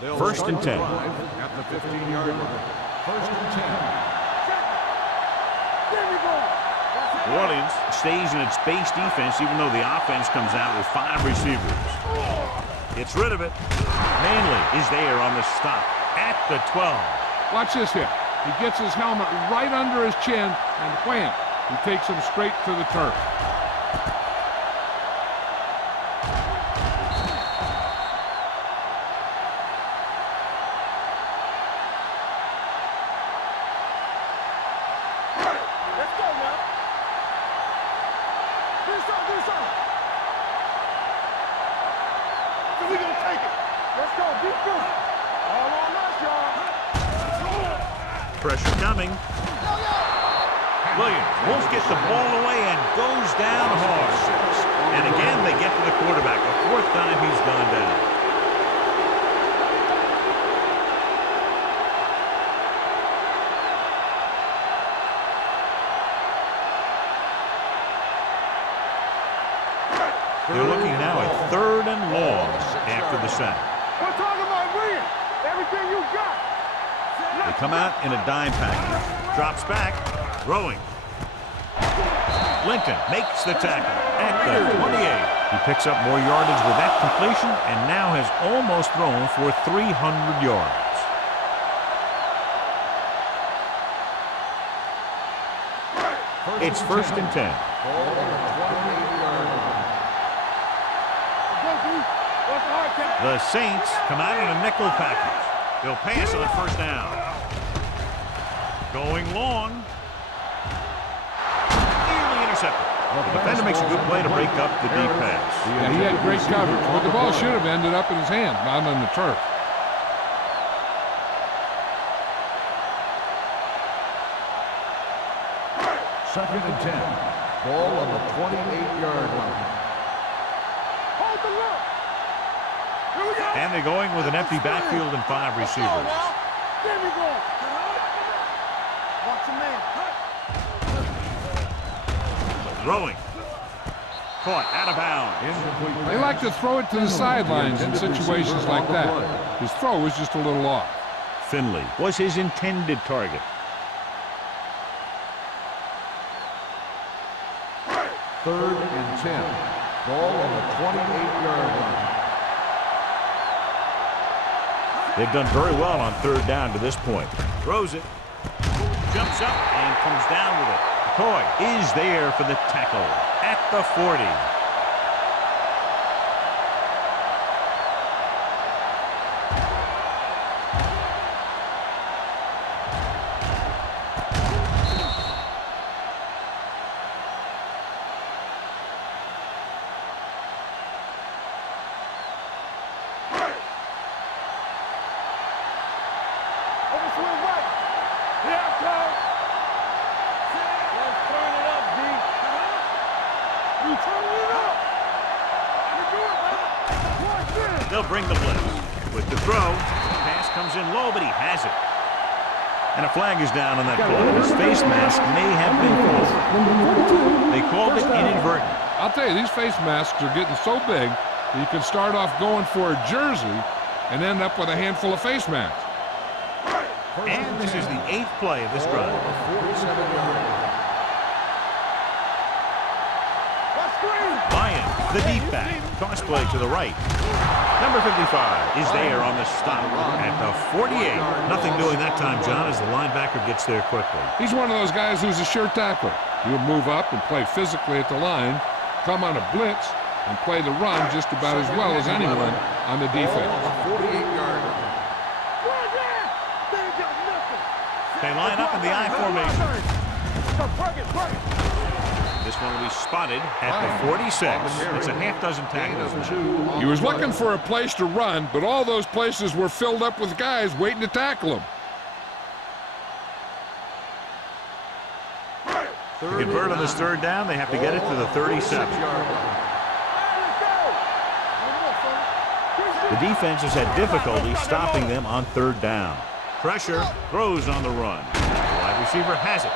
They'll 1st and 10. At the 15-yard line. 1st and 10. New Orleans stays in its base defense even though the offense comes out with 5 receivers. Gets rid of it. Manley is there on the stop at the 12. Watch this here. He gets his helmet right under his chin, and wham, he takes him straight to the turf. Let's go, defense. All on us, y'all. Pressure coming. Williams won't get the ball away and goes down hard. And again, they get to the quarterback. The fourth time he's gone down. They're looking now at 3rd and long after the sack. We're talking about Williams. Everything you got. They come out in a dime package. Drops back. Throwing. Lincoln makes the tackle at the 28. He picks up more yardage with that completion and now has almost thrown for 300 yards. It's 1st and 10. The Saints come out in a nickel package. They'll pass on 1st down. Going long. Nearly intercepted. The defender makes a good play to break up the deep pass. Yeah, he had great coverage, but the ball should have ended up in his hand, not on the turf. Second and 10. Ball on the 28-yard line. Hold the look. Here we go. And they're going with an empty backfield and 5 receivers. There we go. Watch your man. Throwing. Caught out of bounds. Incomplete. They like to throw it to the sidelines in situations like that. His throw was just a little off. Finley was his intended target. 3rd and 10. Ball on the 28-yard line. They've done very well on 3rd down to this point. Throws it. Jumps up and comes down with it. McCoy is there for the tackle at the 40. They'll bring the blitz. With the throw, the pass comes in low, but he has it. And a flag is down on that play. His face mask may have been pulled. They called it inadvertent. I'll tell you, these face masks are getting so big that you can start off going for a jersey and end up with a handful of face masks. And this is the 8th play of this drive. 47-yard line. Lion, the deep back. Toss play to the right. Number 55 is there on the stop at the 48. Nothing doing that time, John, as the linebacker gets there quickly. He's one of those guys who's a sure tackler. He would move up and play physically at the line, come on a blitz, and play the run just about as well as anyone on the defense. 48-yard line. They line up in the I formation. This one will be spotted at the 46. It's a half dozen tackles. He was looking for a place to run, but all those places were filled up with guys waiting to tackle him. To convert on this 3rd down, they have to get it to the 37. The defense has had difficulty stopping them on 3rd down. Pressure, throws on the run. The wide receiver has it.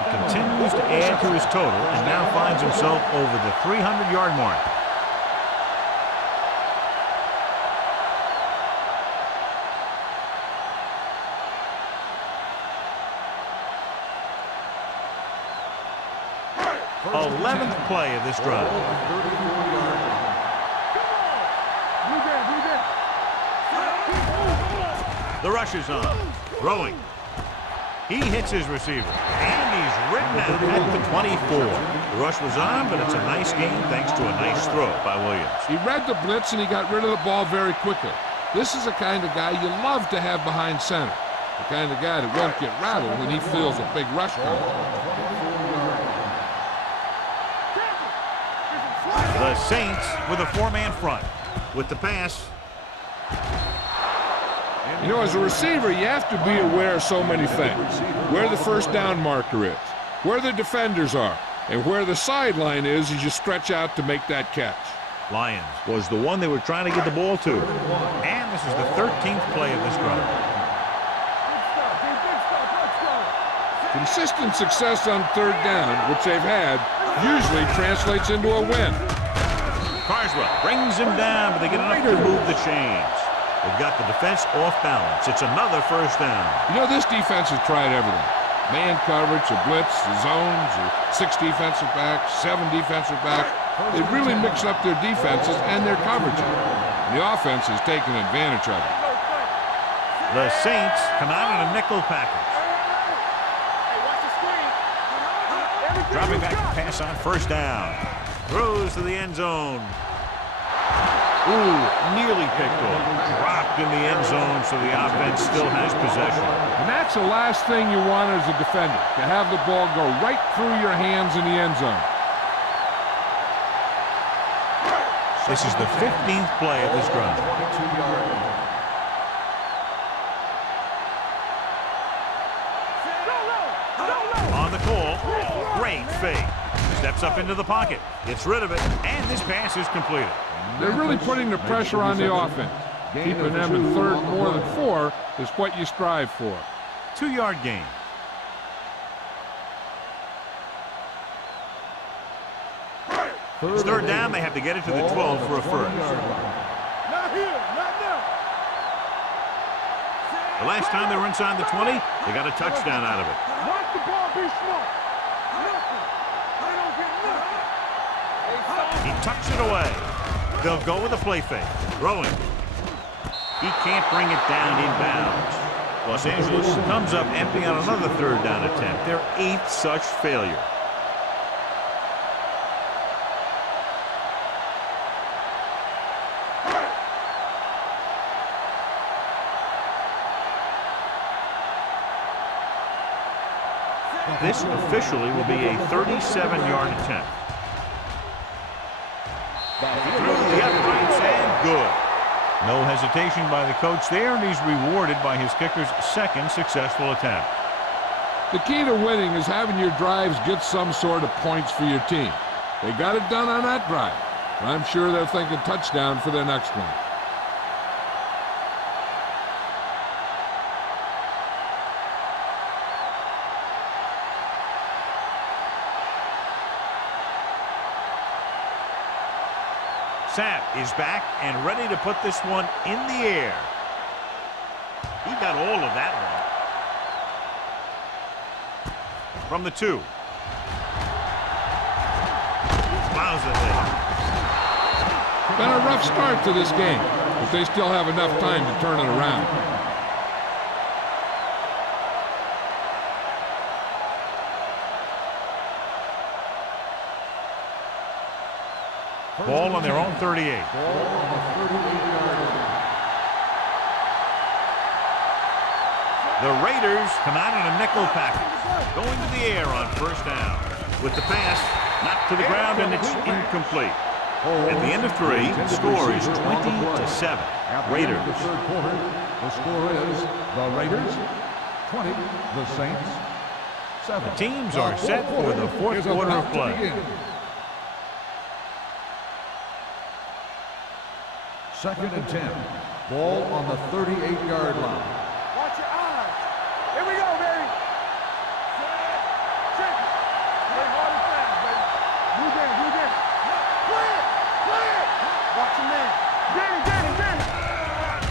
He continues to add to his total and now finds himself over the 300-yard mark. First 11th play of this drive. The rush is on. Throwing. He hits his receiver. And he's written out at the 24. The rush was on, but it's a nice game thanks to a nice throw by Williams. He read the blitz and he got rid of the ball very quickly. This is the kind of guy you love to have behind center. The kind of guy that won't get rattled when he feels a big rush coming. The Saints with a 4-man front. With the pass, You know, as a receiver, you have to be aware of so many things. Where the first down marker is, where the defenders are, and where the sideline is as you stretch out to make that catch. Lions was the one they were trying to get the ball to. And this is the 13th play of this drive. Consistent success on third down, which they've had, usually translates into a win. Carswell brings him down, but they get enough to move the chains. They've got the defense off balance. It's another first down. You know, this defense has tried everything. Man coverage, a blitz, the zones, or 6 defensive backs, 7 defensive backs. They've really mixed up their defenses and their coverages. And the offense has taken advantage of it. The Saints come out in a nickel package. Dropping back to pass on first down. Throws to the end zone. Ooh, nearly picked off. Dropped in the end zone, so the offense still has possession. And that's the last thing you want as a defender, to have the ball go right through your hands in the end zone. This is the 15th play of this drive. On the call, great fake. Steps up into the pocket, gets rid of it, and this pass is completed. They're really putting the pressure on the offense. Keeping them in third more than 4 is what you strive for. 2-yard gain. It's third down. They have to get it to the 12 for a first. Not here, not now. The last time they were inside the 20, they got a touchdown out of it. Watch the ball be smart. Nothing. They don't get nothing. He tucks it away. They'll go with a play fake. Throwing. He can't bring it down inbounds. Los Angeles comes up empty on another third down attempt. Their 8th such failure. This officially will be a 37-yard attempt. Through the uprights and good. No hesitation by the coach there, and he's rewarded by his kicker's 2nd successful attempt. The key to winning is having your drives get some sort of points for your team. They got it done on that drive. I'm sure they're thinking touchdown for their next one. Sapp is back and ready to put this one in the air. He got all of that one. From the 2. Plows it in. Been a rough start to this game, but they still have enough time to turn it around. Ball on their own 38. The Raiders come out in a nickel package, going to the air on first down. With the pass knocked to the ground, and it's incomplete. At the end of 3, the score is 20-7. Raiders. The score is the Raiders 20, the Saints 7. The teams are set for the 4th quarter of play. 2nd and 10. Ball on the 38-yard line. Watch your eyes. Here we go, baby. Check it. Play hard and fast, baby. Move in, move in. Play it, play it. Watch your man. Danny.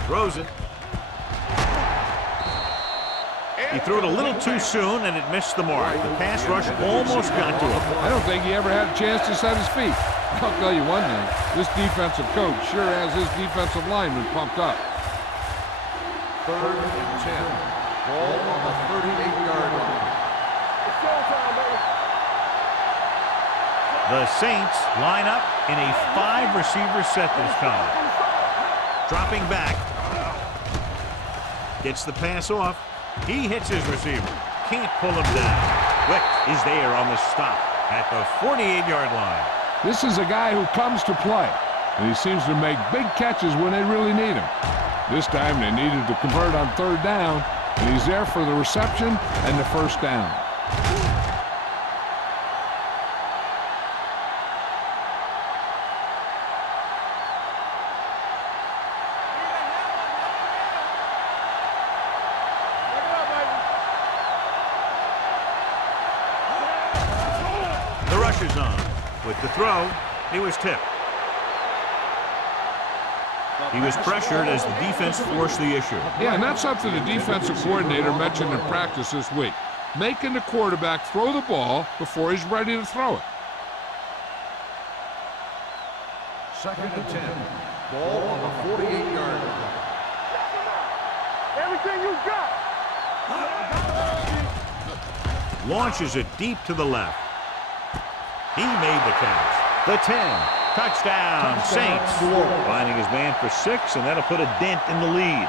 Throws it. He threw it a little too soon, and it missed the mark. The pass rush almost got to him. I don't think he ever had a chance to set his feet. I'll tell you one thing, this defensive coach sure has his defensive lineman pumped up. 3rd and 10. Ball on the 38-yard line. It's showtime, baby. The Saints line up in a 5-receiver set this time. Dropping back. Gets the pass off. He hits his receiver. Can't pull him down. Wick is there on the stop at the 48-yard line. This is a guy who comes to play, and he seems to make big catches when they really need him. This time they needed to convert on third down, and he's there for the reception and the first down. The rush is on. With the throw, he was tipped. He was pressured as the defense forced the issue. Yeah, and that's something the defensive coordinator mentioned in practice this week. Making the quarterback throw the ball before he's ready to throw it. 2nd and 10. Ball on the 48-yard line. Everything you got. Launches it deep to the left. He made the catch. The 10. Touchdown, Saints. Finding his man for 6, and that'll put a dent in the lead.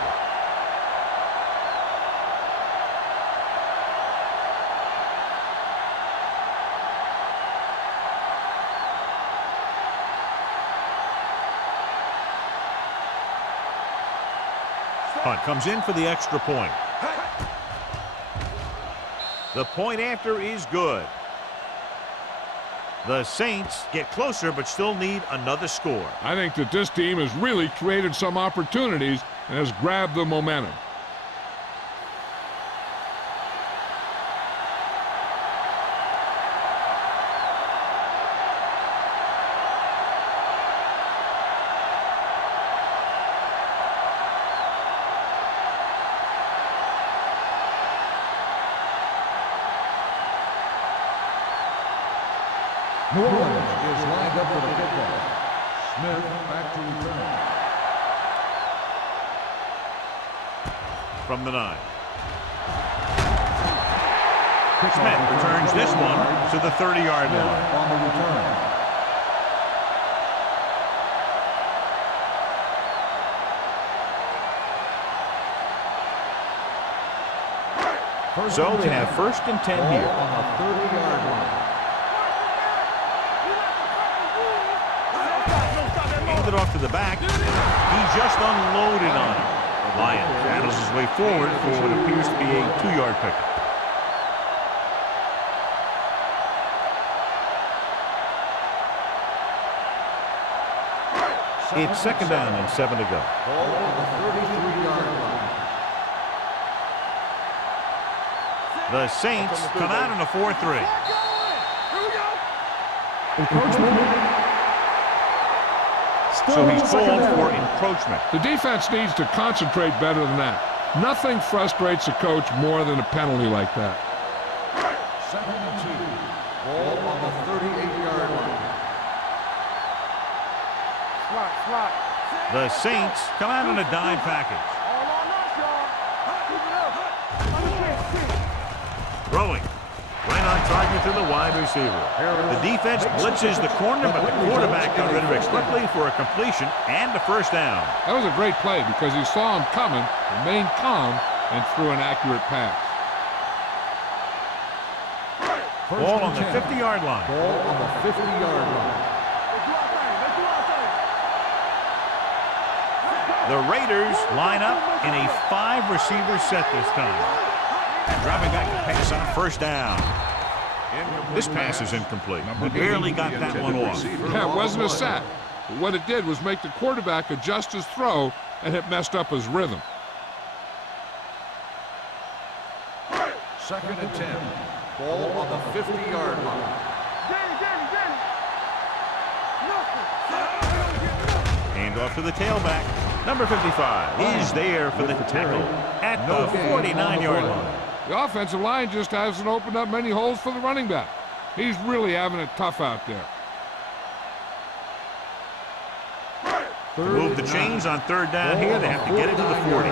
Hunt comes in for the extra point. The point after is good. The Saints get closer but still need another score. I think that this team has really created some opportunities and has grabbed the momentum. New Orleans is lined up for the kickoff. Smith back to return. From the 9. Smith returns this one to the 30-yard line. On the return. So they have 1st and 10 Ball here. on the 30-yard line. Handed off to the back. He just unloaded on him. The Lion battles his way forward for what appears to be a 2-yard pickup. It's 2nd down and 7 to go. Ball on the 33-yard line. The Saints come out in a 4-3. Encroachment. So he's called for encroachment. The defense needs to concentrate better than that. Nothing frustrates a coach more than a penalty like that. 2nd and 2. Ball on the 38-yard line. Slot. The Saints come out in a dime package. All on us, y'all. Keep it up. Throwing. Right on target to the wide receiver. The defense blitzes the corner, but the quarterback got rid of it quickly for a completion and a first down. That was a great play because he saw him coming, remained calm, and threw an accurate pass. Ball on the 50-yard line. Ball on the 50-yard line. The Raiders line up in a 5-receiver set this time. Dropping back to pass on 1st down. This pass is incomplete. They barely got that one off. Yeah, it wasn't a sack. But what it did was make the quarterback adjust his throw, and it messed up his rhythm. 2nd and 10. Ball on the 50-yard line. Hand off to the tailback. Number 55 is there for the tackle at the 49-yard line. The offensive line just hasn't opened up many holes for the running back. He's really having it tough out there. To move the chains on 3rd down here, they have to get it to the 40.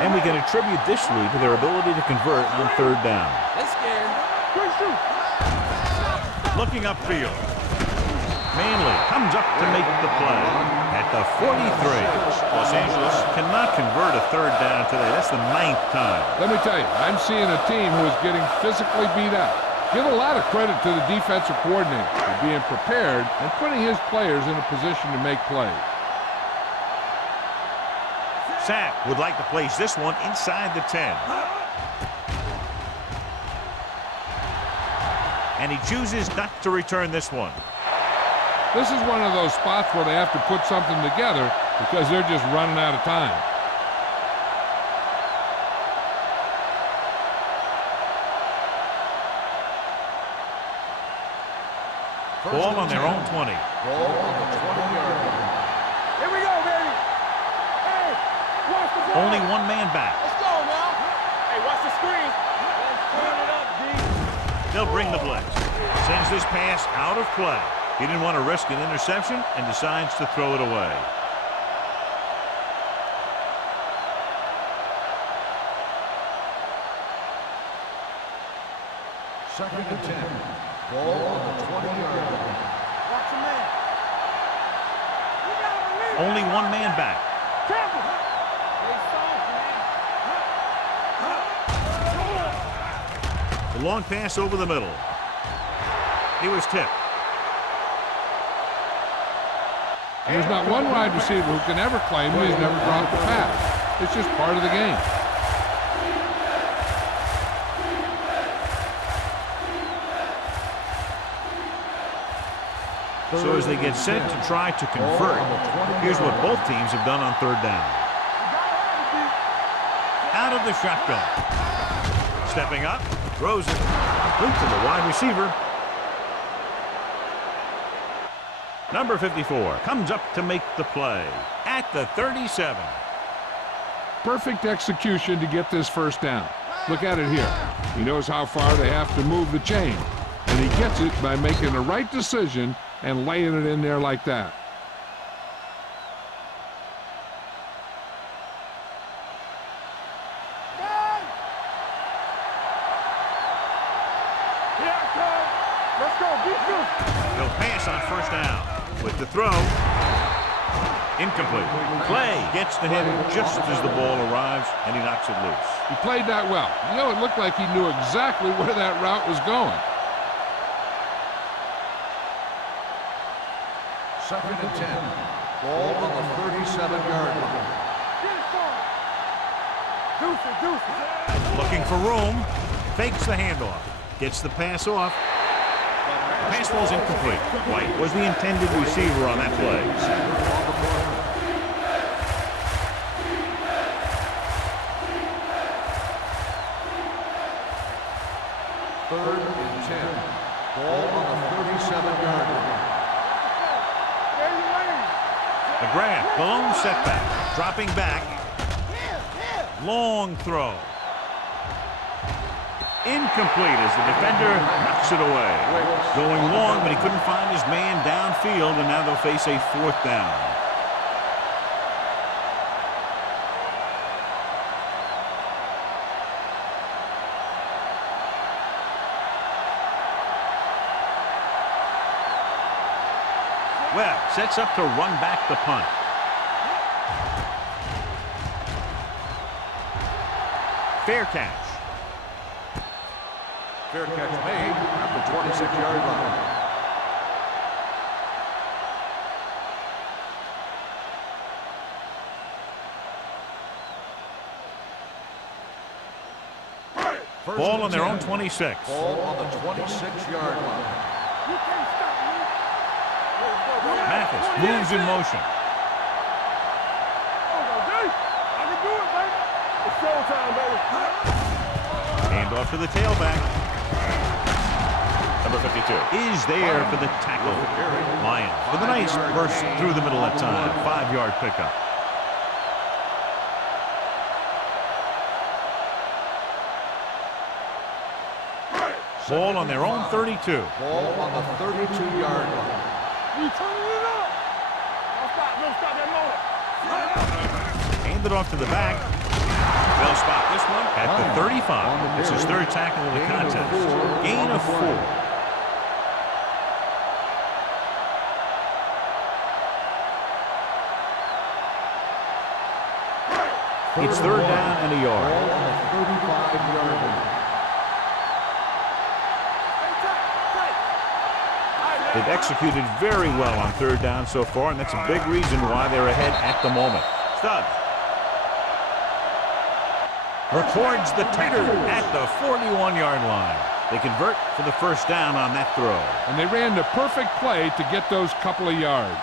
And we can attribute this lead to their ability to convert on 3rd down. Looking upfield. Manley comes up to make the play at the 43. Los Angeles cannot convert a 3rd down today. That's the 9th time. Let me tell you, I'm seeing a team who is getting physically beat up. Give a lot of credit to the defensive coordinator for being prepared and putting his players in a position to make plays. Sapp would like to place this one inside the 10. And he chooses not to return this one. This is one of those spots where they have to put something together because they're just running out of time. Ball on their own 20. Ball on the 20-yard line. Here we go, baby. Hey, watch the ball. Only one man back. Let's go now. Hey, watch the screen. Let's turn it up, D. They'll bring the blitz. Sends this pass out of play. He didn't want to risk an interception and decides to throw it away. Second and 10. Ball on the 20-yard line. Watch the man. We gotta believe. Only one man back. Careful. They soft, man. The long pass over the middle. He was tipped. There's not one wide receiver who can ever claim he's never dropped a pass. It's just part of the game. So as they get set to try to convert, here's what both teams have done on third down. Out of the shotgun. Stepping up, throws it, complete to the wide receiver. Number 54 comes up to make the play at the 37. Perfect execution to get this first down. Look at it here. He knows how far they have to move the chain, and he gets it by making the right decision and laying it in there like that. Let's go, defense. He'll pass on first down. With the throw, incomplete. Clay gets to him just as the ball arrives, and he knocks it loose. He played that well. You know, it looked like he knew exactly where that route was going. Second and 10. Ball on the 37-yard line. Deuces. Looking for room, fakes the handoff, gets the pass off. The pass ball's incomplete. White was the intended receiver on that play. Third and 10. Ball on the 37-yard line. McGrath, the lone setback, dropping back. Long throw. Incomplete as the defender knocks it away. Going long, but he couldn't find his man downfield, and now they'll face a fourth down. Webb sets up to run back the punt. Fair catch. Fair catch made at the 26-yard line. Ball on their own 26. Ball on the 26-yard line. Mathis moves in motion. I can do it, baby. It's showtime, baby. Hand off to the tailback. Number 52 is there for the tackle. Lions with a nice burst through the middle that time. 5-yard pickup. Ball on their own 32. Ball on the 32-yard line. We turning it up. Don't stop that motor. Hand it off to the back. They'll spot this one at the 35. It's his third tackle of the contest. Gain of 4. It's third down and a yard. Ball on the 35-yard line. They've executed very well on third down so far, and that's a big reason why they're ahead at the moment. Stubbs Records the tackle at the 41-yard line. They convert for the first down on that throw. And they ran the perfect play to get those couple of yards.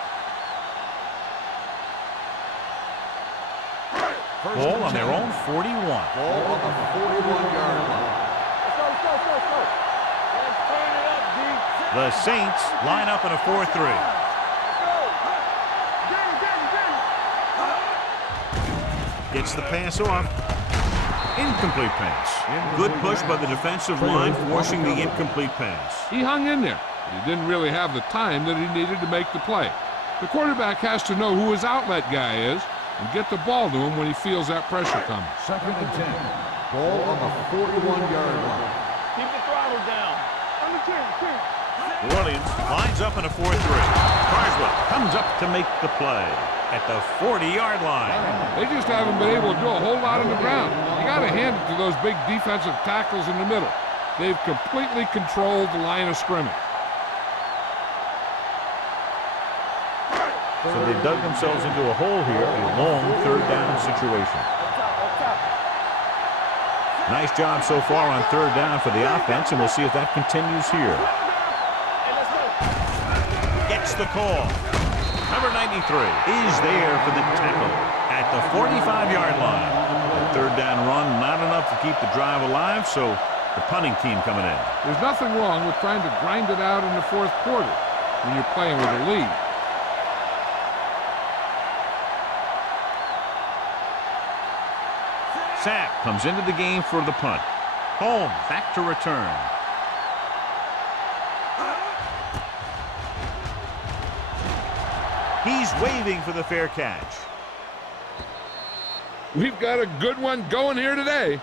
Ball on their own 41. Ball on the 41-yard line. The Saints line up in a 4-3. Gets the pass off. Incomplete pass. Good push by the defensive line, forcing the incomplete pass. He hung in there. He didn't really have the time that he needed to make the play. The quarterback has to know who his outlet guy is and get the ball to him when he feels that pressure coming. 2nd and 10. Ball on the 41-yard line. Keep the throttle down. On the 10. New Orleans lines up in a 4-3. Carswell comes up to make the play at the 40-yard line. They just haven't been able to do a whole lot on the ground. You got to hand it to those big defensive tackles in the middle. They've completely controlled the line of scrimmage. So they dug themselves into a hole here, a long 3rd down situation. Nice job so far on 3rd down for the offense, and we'll see if that continues here. Gets the call. Number 93 is there for the tackle at the 45-yard line. The 3rd down run, not enough to keep the drive alive, so the punting team coming in. There's nothing wrong with trying to grind it out in the 4th quarter when you're playing with a lead. Sack comes into the game for the punt. Home back to return. He's waving for the fair catch. We've got a good one going here today.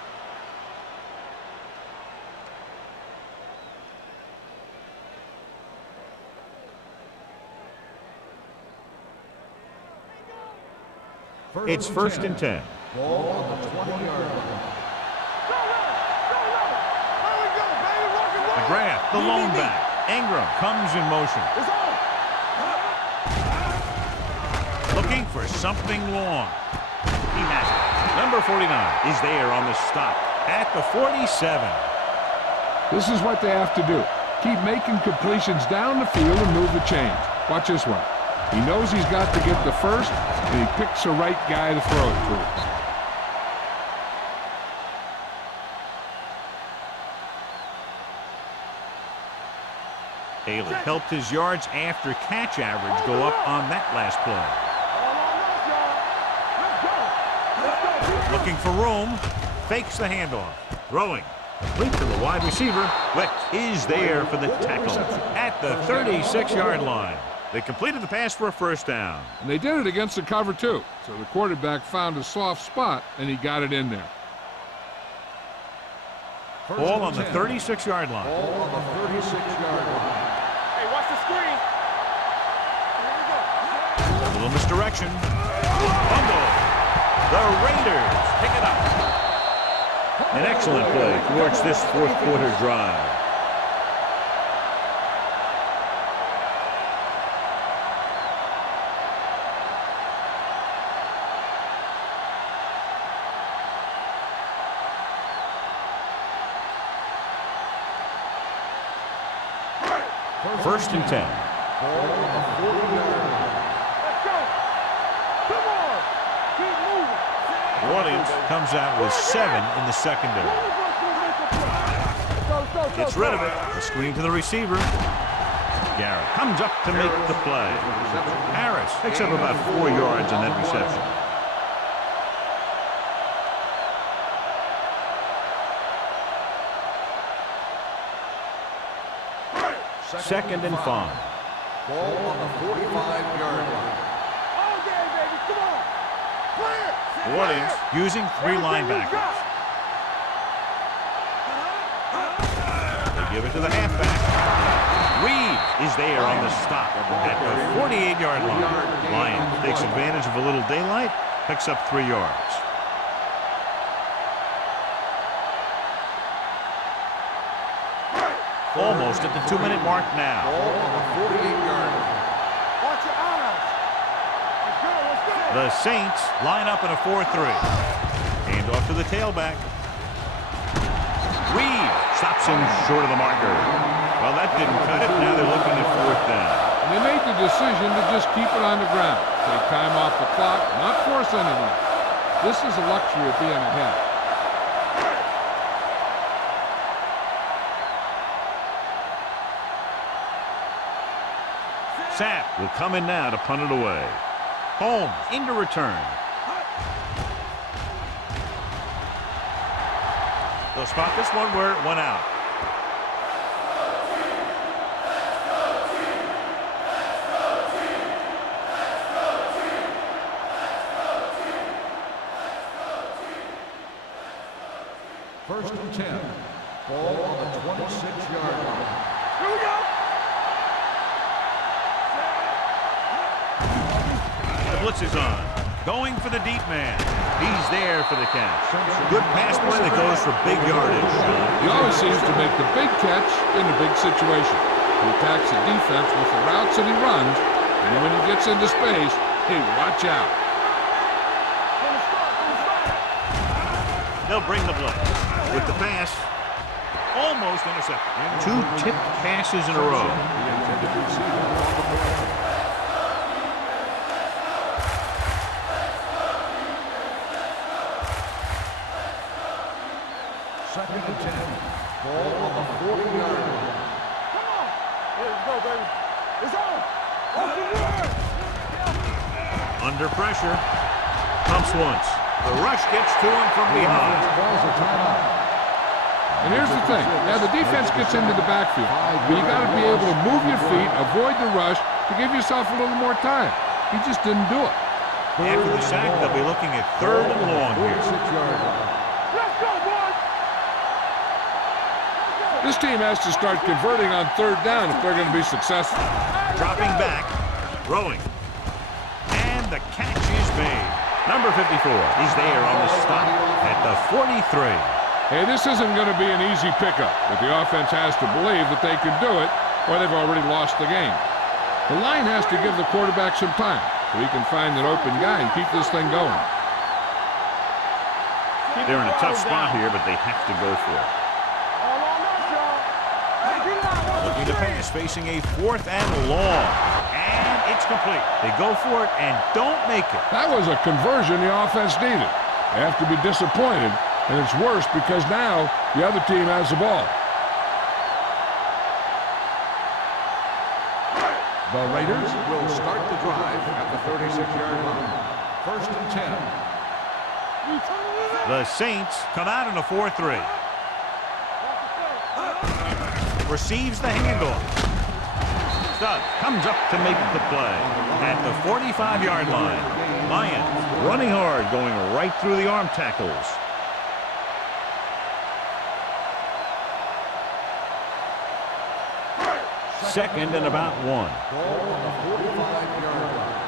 It's 1st and 10. Ball on the 20-yard line. McGrath, the lone back. Ingram comes in motion. Looking for something long. He has it. Number 49 is there on the stop at the 47. This is what they have to do. Keep making completions down the field and move the chains. Watch this one. He knows he's got to get the first, and he picks the right guy to throw it to. Haley helped his yards after catch average go up on that last play. Looking for room, fakes the handoff, throwing, complete to the wide receiver. Wick is there for the tackle at the 36-yard line. They completed the pass for a first down. And they did it against the cover, too. So the quarterback found a soft spot, and he got it in there. Ball on the 36-yard line. Ball on the 36-yard line. Hey, watch the screen. A little misdirection. Fumble. The Raiders pick it up. An excellent play towards this 4th quarter drive. First and 10. Ball on the 40-yard line. Let's go. Come on. Keep moving. New Orleans comes out with 7 in the secondary. Gets rid of it. The screen to the receiver. Garrett comes up to make the play. Harris picks up about 4 yards on that reception. Second and 5. Ball on the 45-yard line. All day, baby. Come on. Play it. New Orleans using 3 linebackers. They give it to the halfback. Reed is there on the stop at the 48-yard line. Lions takes advantage of a little daylight, picks up 3 yards. Almost at the 2-minute mark now. Ball on the 48-yard line. Watch your eyes. Let's go. The Saints line up in a 4-3. Hand off to to the tailback. Reed stops him short of the marker. Well, that didn't cut it. Now they're looking at fourth down. They made the decision to just keep it on the ground. Take time off the clock, not force anything. This is a luxury of being ahead. Sapp will come in now to punt it away. Holmes into return. They'll spot this one where it went out. First and 10. Ball on the 26-yard line. Here we go. The blitz is on. Going for the deep man. He's there for the catch. Good pass play that goes for big yardage. He always seems to make the big catch in a big situation. He attacks the defense with the routes that he runs, and when he gets into space, hey, watch out. They'll bring the blitz. With the pass, almost intercepted. 2 tipped passes in a row. Second and 10. Ball on the 40-yard line. Come on. Here we go, baby. It's on. Off the run. Under pressure. Pumps once. The rush gets to him from behind. Calls a timeout. And here's the thing. Now, the defense gets into the backfield, but you got to be able to move your feet, avoid the rush, to give yourself a little more time. He just didn't do it. After the sack, they'll be looking at 3rd and long here. 46-yard line. Let's go, boys. This team has to start converting on 3rd down if they're going to be successful. Dropping back. Throwing. And the catch is made. Number 54. He's there on the stop at the 43. Hey, this isn't going to be an easy pickup, but the offense has to believe that they can do it, or they've already lost the game. The line has to give the quarterback some time so he can find an open guy and keep this thing going. They're in a tough spot here, but they have to go for it. All on us, y'all. Hey, get it out. Looking to pass, facing a 4th and long. And it's complete. They go for it and don't make it. That was a conversion the offense needed. They have to be disappointed, and it's worse because now the other team has the ball. The Raiders will start the drive at the 36-yard line. First and 10. The Saints come out in a 4-3. Receives the handoff. Stubbs comes up to make the play at the 45-yard line. Lions running hard, going right through the arm tackles. Second and about 1. Ball on the 45-yard line.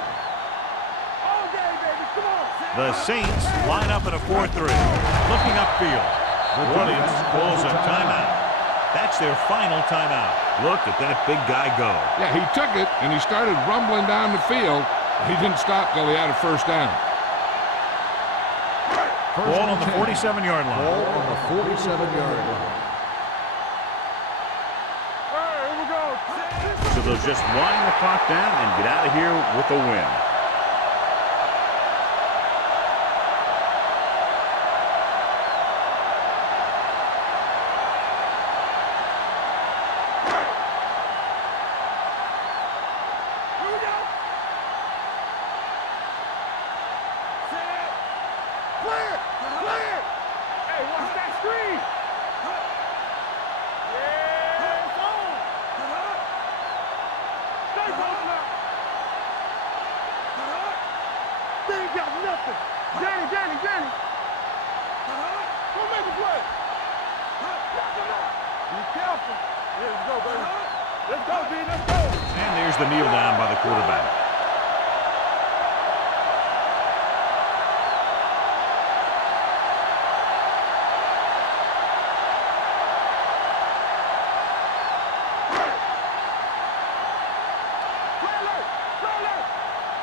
All day, baby. Come on. The Saints line up in a 4-3. Looking upfield. Williams pulls a timeout. That's their final timeout. Look at that big guy go. Yeah, he took it, and he started rumbling down the field. He didn't stop till he had a first down. Ball on the 47-yard line. Ball on the 47-yard line. Here we go. So they'll just wind the clock down and get out of here with a win. And there's the kneel down by the quarterback.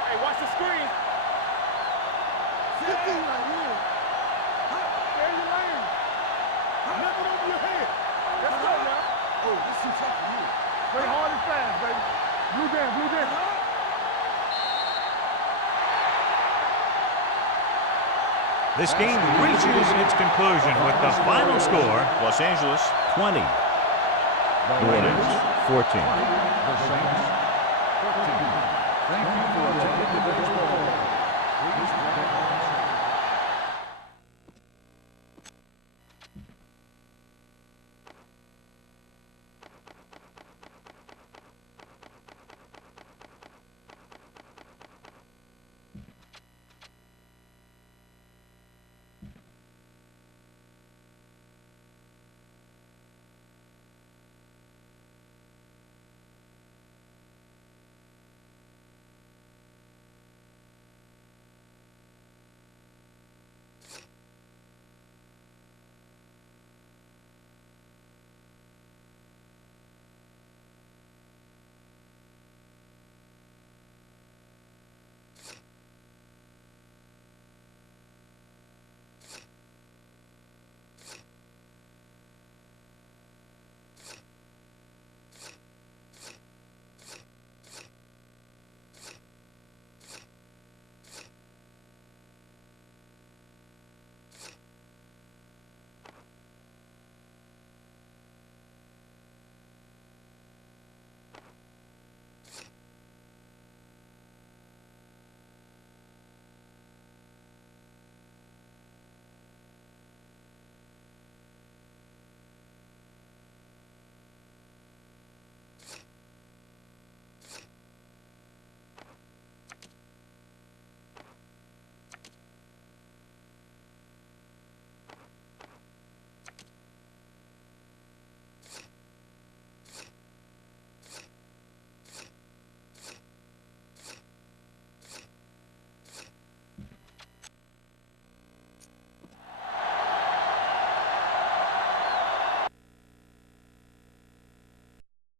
Hey, watch the screen. Play hard and fast, baby. Blue jam, blue jam. This game reaches its conclusion with the final score, Los Angeles 20, New Orleans 14. The Saints 14.